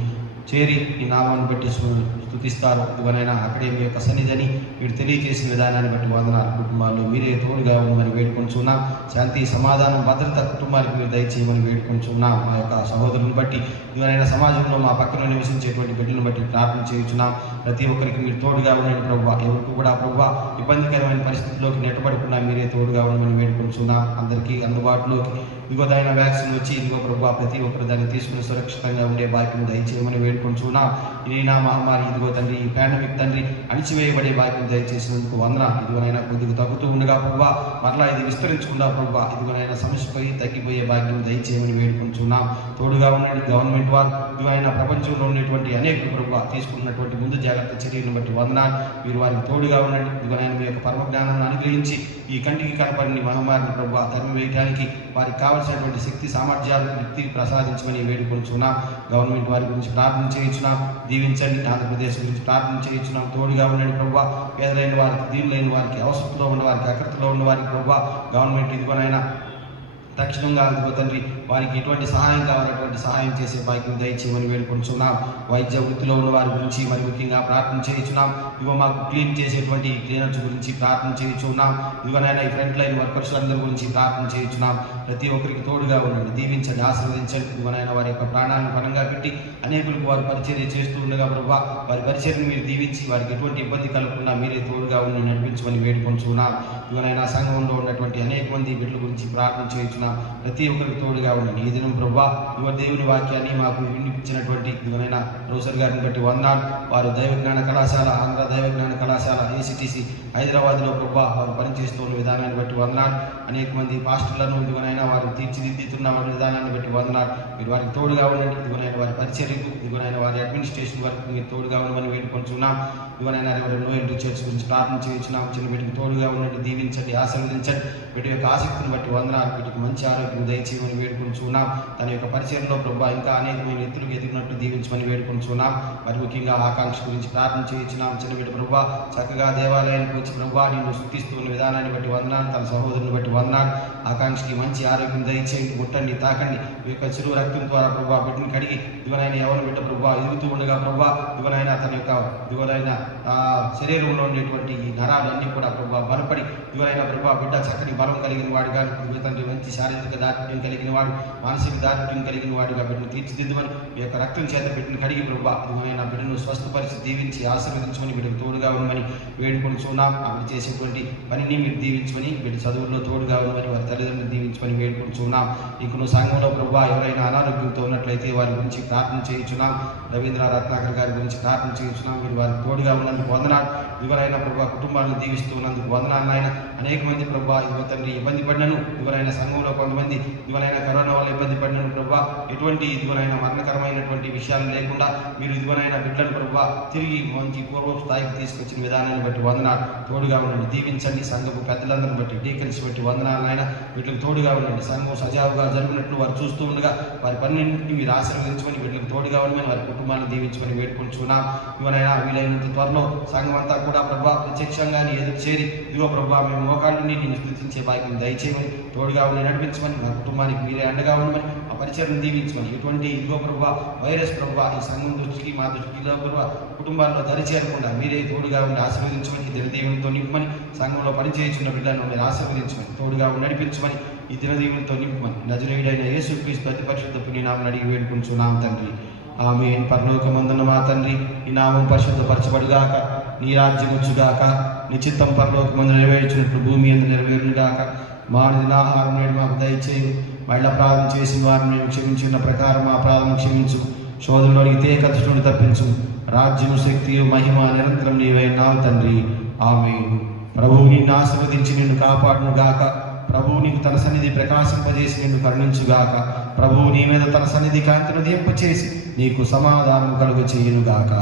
చేరి ఈ నామాన్ని బట్టి స్తుతిస్తారు ఇవనైనా అక్కడే మీ యొక్క సన్నిధిని మీరు తెలియజేసిన విధానాన్ని బట్టి వందనాలు. కుటుంబాల్లో మీరే తోడుగా ఉండమని వేడుకొంచున్నాం. శాంతి సమాధానం భద్రత కుటుంబానికి మీరు దయచేయమని వేడుకొంచున్నాం. మా యొక్క సహోదరుని బట్టి ఇవనైనా సమాజంలో మా పక్కన నివసించేటువంటి బిడ్డలను బట్టి ప్రార్థన చేయించున్నాం. ప్రతి ఒక్కరికి మీరు తోడుగా ఉండండి ప్రభావ. ఎవరికి కూడా ప్రభావ ఇబ్బందికరమైన పరిస్థితుల్లోకి నెట్టబడకుండా మీరే తోడుగా ఉండమని వేడుకొంచున్నాం. అందరికీ అందుబాటులోకి ఇదిగోదైన వ్యాక్సిన్ వచ్చి ఇదిగో ప్రభావ ప్రతి ఒక్కరు దాన్ని తీసుకుని సురక్షితంగా ఉండే భాగ్యం దయచేయమని వేడుకొంచున్నాం. ఈ నా మహమ్మారి ఇదిగో తండ్రి ఈ పాండమిక్ తండ్రి అణిచివేయబడే భాగ్యం దయచేసినందుకు వందన. ఇదిగోనైనా కొద్దిగా తగ్గుతూ ఉండగా ప్రభావ మరలా ఇది విస్తరించకుండా ప్రభావ ఇదిగోనైనా సమస్యపై తగ్గిపోయే భాగ్యం దయచేయమని వేడుకొంచున్నాం. తోడుగా ఉండండి. గవర్నమెంట్ వారు ఇవైనా ప్రపంచంలో ఉన్నటువంటి అనేక ప్రభు తీసుకున్నటువంటి ముందు జాగ్రత్త చర్యలను బట్టి వందనాలు. మీరు వారికి తోడుగా ఉండండి. ఇవైనా మీ యొక్క పరమ జ్ఞానాన్ని అనుగ్రహించి ఈ కంటికి కనపడిన మహమ్మారిని ప్రభు తరిమి వేయడానికి వారికి కావలసినటువంటి శక్తి సామర్థ్యాలు వ్యక్తి ప్రసాదించమని వేడుకొంచున్నాం. గవర్నమెంట్ వారి గురించి ప్రార్థన చేయించున్నాం, దీవించండి. ఆంధ్రప్రదేశ్ గురించి ప్రార్థన చేయించున్నాం, తోడుగా ఉండండి ప్రభు. పేదలైన వారికి, దీనులైన వారికి, అవసరంలో ఉన్న వారికి, అకృతలో ఉన్న వారికి ప్రభు గవర్నమెంట్ ఇదిగోనైనా తక్షణంగా తండ్రి వారికి ఎటువంటి సహాయం కావాలటువంటి సహాయం చేసే భాగ్యం దయచేయమని వేడుకొంచున్నాం. వైద్య వృత్తిలో ఉన్న వారి గురించి మరి ముఖ్యంగా ప్రార్థన చేయించున్నాం. ఇవో మాకు క్లీన్ చేసేటువంటి క్లీనర్స్ గురించి ప్రార్థన చేయించున్నాం. ఇవనైనా ఈ ఫ్రంట్ లైన్ వర్కర్స్ అందరి గురించి ప్రార్థన చేయించున్నాం. ప్రతి ఒక్కరికి తోడుగా ఉండండి, దీవించండి, ఆశీర్వదించండి. ఇవనైనా వారి యొక్క ప్రాణాలను పణంగా పెట్టి అనేకులకు వారు పరిచర్య చేస్తూ ఉండగా ప్రభావ వారి పరిచర్యను మీరు దీవించి వారికి ఎటువంటి ఇబ్బంది కలగకుండా మీరే తోడుగా ఉండి నడిపించమని వేడుకొంచున్నాం. ఇవనైనా సంఘంలో ఉన్నటువంటి అనేక మంది బిడ్డల గురించి ప్రార్థన చేయించున్నాం. ప్రతి ఒక్కరికి తోడుగా ఉండండి. ఈ దినం ప్రభా యువ దేవుని వాక్యాన్ని మాకు వినిపించినటువంటి ఇవనైనా ప్రొఫెసర్ గారిని బట్టి వందనాలు. వారు దైవ జ్ఞాన కళాశాల, ఆంధ్ర దైవ జ్ఞాన కళాశాల ACTC హైదరాబాద్లో ప్రభా వారు పనిచేస్తున్న విధానాన్ని బట్టి వందనాలు. అనేక మంది పాస్టర్లను ఇదిగోనైనా వారు తీర్చిదిద్దుతున్న వారి విధానాన్ని బట్టి వందనాలు. మీరు వారికి తోడుగా ఉండండి. ఇదిగోనైనా వారి పరిచర్యకు, ఇదిగోనైనా వారి అడ్మినిస్ట్రేషన్ వరకు మీరు తోడుగా ఉండమని వేడుకొంచున్నాం. ఇవనైనా నోయల్ టీచర్స్ గురించి ప్రార్థన చేయించున్నాం. చిన్న బిడ్డకు తోడుగా ఉండండి, దీవించండి, ఆశీర్వదించండి. బిడ్డ యొక్క ఆసక్తిని బట్టి వందనాలు. బిడ్డకు మంచి ఆరోగ్యం దయచేయమని వేడుకొంచున్నాం. తన యొక్క పరిచయంలో ప్రభా ఇంకా అనేకమైన ఎత్తులకు ఎదిగినట్టు దీవించమని వేడుకొంచున్నాం. మరి ముఖ్యంగా ఆకాంక్ష గురించి ప్రార్థన చేయించున్నాం. చిన్న బిడ్డ ప్రభా చక్కగా దేవాలయానికి వచ్చి ప్రభా నిన్ను స్తుతిస్తూ ఉన్న విధానాన్ని బట్టి వందనాలు. తన సహోదరుని బట్టి వందనాలు. ఆకాంక్షకి మంచి ఆరోగ్యం దయచేయండి, ముట్టండి, తాకండి. ఈ యొక్క చెరువు రక్తం ద్వారా ప్రభా బిడ్డని కడిగి ఇవనైనా ఎవరు బిడ్డ ప్రభా ఎదుగుతూ ఉండగా ప్రభా ఇవనైనా తన యొక్క ఇవనైనా శరీరంలో ఉండేటువంటి ఈ నరాలన్నీ కూడా ప్రభా బలపడి ఇవరైనా ప్రభా బిడ్డ చక్కని బలం కలిగిన వాడు కానీ తండ్రి మంచి శారీరక దారిద్ర్యం కలిగిన వాడు, మానసిక దారిద్ర్యం కలిగిన వాడుగా బిడ్డను తీర్చిదిద్దమని మీ యొక్క రక్తం చేత బిడ్డను కడిగి ప్రభా ఇవరైనా బిడ్డను స్వస్థపరిచి దీవించి ఆశీర్వదించమని బిడ్డకు తోడుగా ఉండమని వేడుకొంచున్నాం. ఆవిడ చేసేటువంటి పనిని మీరు దీవించమని, బిడ్డ చదువుల్లో తోడుగా ఉండమని, వారి తల్లిదండ్రులు దీవించమని వేడుకొంచున్నాం. ఇంకను సంఘంలో ప్రభా ఎవరైనా అనారోగ్యంతో ఉన్నట్లయితే వారి గురించి ప్రార్థన చేయించున్నాం. రవీంద్ర రత్నాకర్ గారి గురించి ప్రార్థన చేయించున్నాం. మీరు వారికి తోడుగా ఉన్నందుకు వందనాలు. ఎవరైనా ప్రభా కుటుంబాలను దీవిస్తూ ఉన్నందుకు వందనాలు నాయన. అనేక మంది ప్రభా యువ తండ్రి ఇబ్బంది పడినను, ఎవరైనా సంఘంలో కొంతమంది ఇవరైనా కరోనా వల్ల ఇబ్బంది పడినను ప్రభా ఎటువంటి ఇదిగోనైనా మరణకరమైనటువంటి విషయాలు లేకుండా మీరు ఇదిగోనైనా బిడ్డలు ప్రభా తిరిగి మంచి పూర్వ స్థాయికి తీసుకొచ్చిన విధానాన్ని బట్టి వందనాలు. తోడుగా ఉండండి, దీవించండి. సంఘపు పెద్దలందరిని బట్టి, డీకన్స్ బట్టి వందనాలు నాయన. వీటికి తోడుగా ఉండండి. సంఘం సజావుగా జరిగినట్లు వారు చూస్తూ ఉండగా వారి పన్నెండింటిని మీరు ఆశీర్వదించమని, వీటికి తోడుగా ఉండమని, వారి కుటుంబాన్ని దీవించమని వేడుకొంచున్నాం. ఇవరైనా వీలైనంత త్వరలో సంఘం అంతా కూడా ప్రభా ప్రత్యక్షంగానే ఎదురు చేరి ఇదిగో ప్రభా మేము మోకాళ్ళని నేను స్థుతించే భాగ్యం దయచేయమని, తోడుగా ఉండి నడిపించమని, మా కుటుంబానికి మీరే అండగా ఉండమని, ఆ పరిచయం దీవించమని. ఎటువంటి ఇదిగో ప్రభా వైరస్ ప్రభా ఈ సంఘం దృష్టికి మా దృష్టికి ప్రభా కుటుంబాల్లో దరిచేరకుండా మీరే తోడుగా ఉండి ఆశీర్వదించమని, దినదీవులతో నింపమని, సంఘంలో పనిచేస్తున్న బిడ్డలను మీరు ఆశీర్వదించమని, తోడుగా ఉండి నడిపించమని, ఈ దినదీవులతో నింపమని నజరేయుడైన యేసుక్రీస్తు అతి పరిశుద్ధ పుణ్యనామమున అడిగి వేడుకొంచున్నాం తండ్రి. ఆమేన్. పరలోకమందున్న మా తండ్రి, ఈ నామం పరిశుద్ధపరచబడుగాక, నీ రాజ్యం వచ్చుగాక, నీ చిత్తం పరలోకమందు నెరవేర్చినట్లు భూమి యందు నెరవేరుగాక. మా దినాహారం నేడు మాకు దయచేయు, మళ్ళీ అపరాధం చేసిన వారిని మేము క్షమించిన ప్రకారం మా అపరాధం క్షమించు, శోధనలో అడిగితే కష్ట నుండి తప్పించు. రాజ్యం, శక్తియు, మహిమ నిరంతరం నీవే నావు తండ్రి. ఆమేన్. ప్రభువు నిన్ను ఆశీర్వదించి నిన్ను కాపాడును గాక. ప్రభువు నీకు తన సన్నిధి ప్రకాశింపజేసి నిన్ను కరుణించుగాక. ప్రభువు నీ మీద తన సన్నిధి కాంతిని ఉదయింపచేసి నీకు సమాధానం కలుగ చేయునుగాక.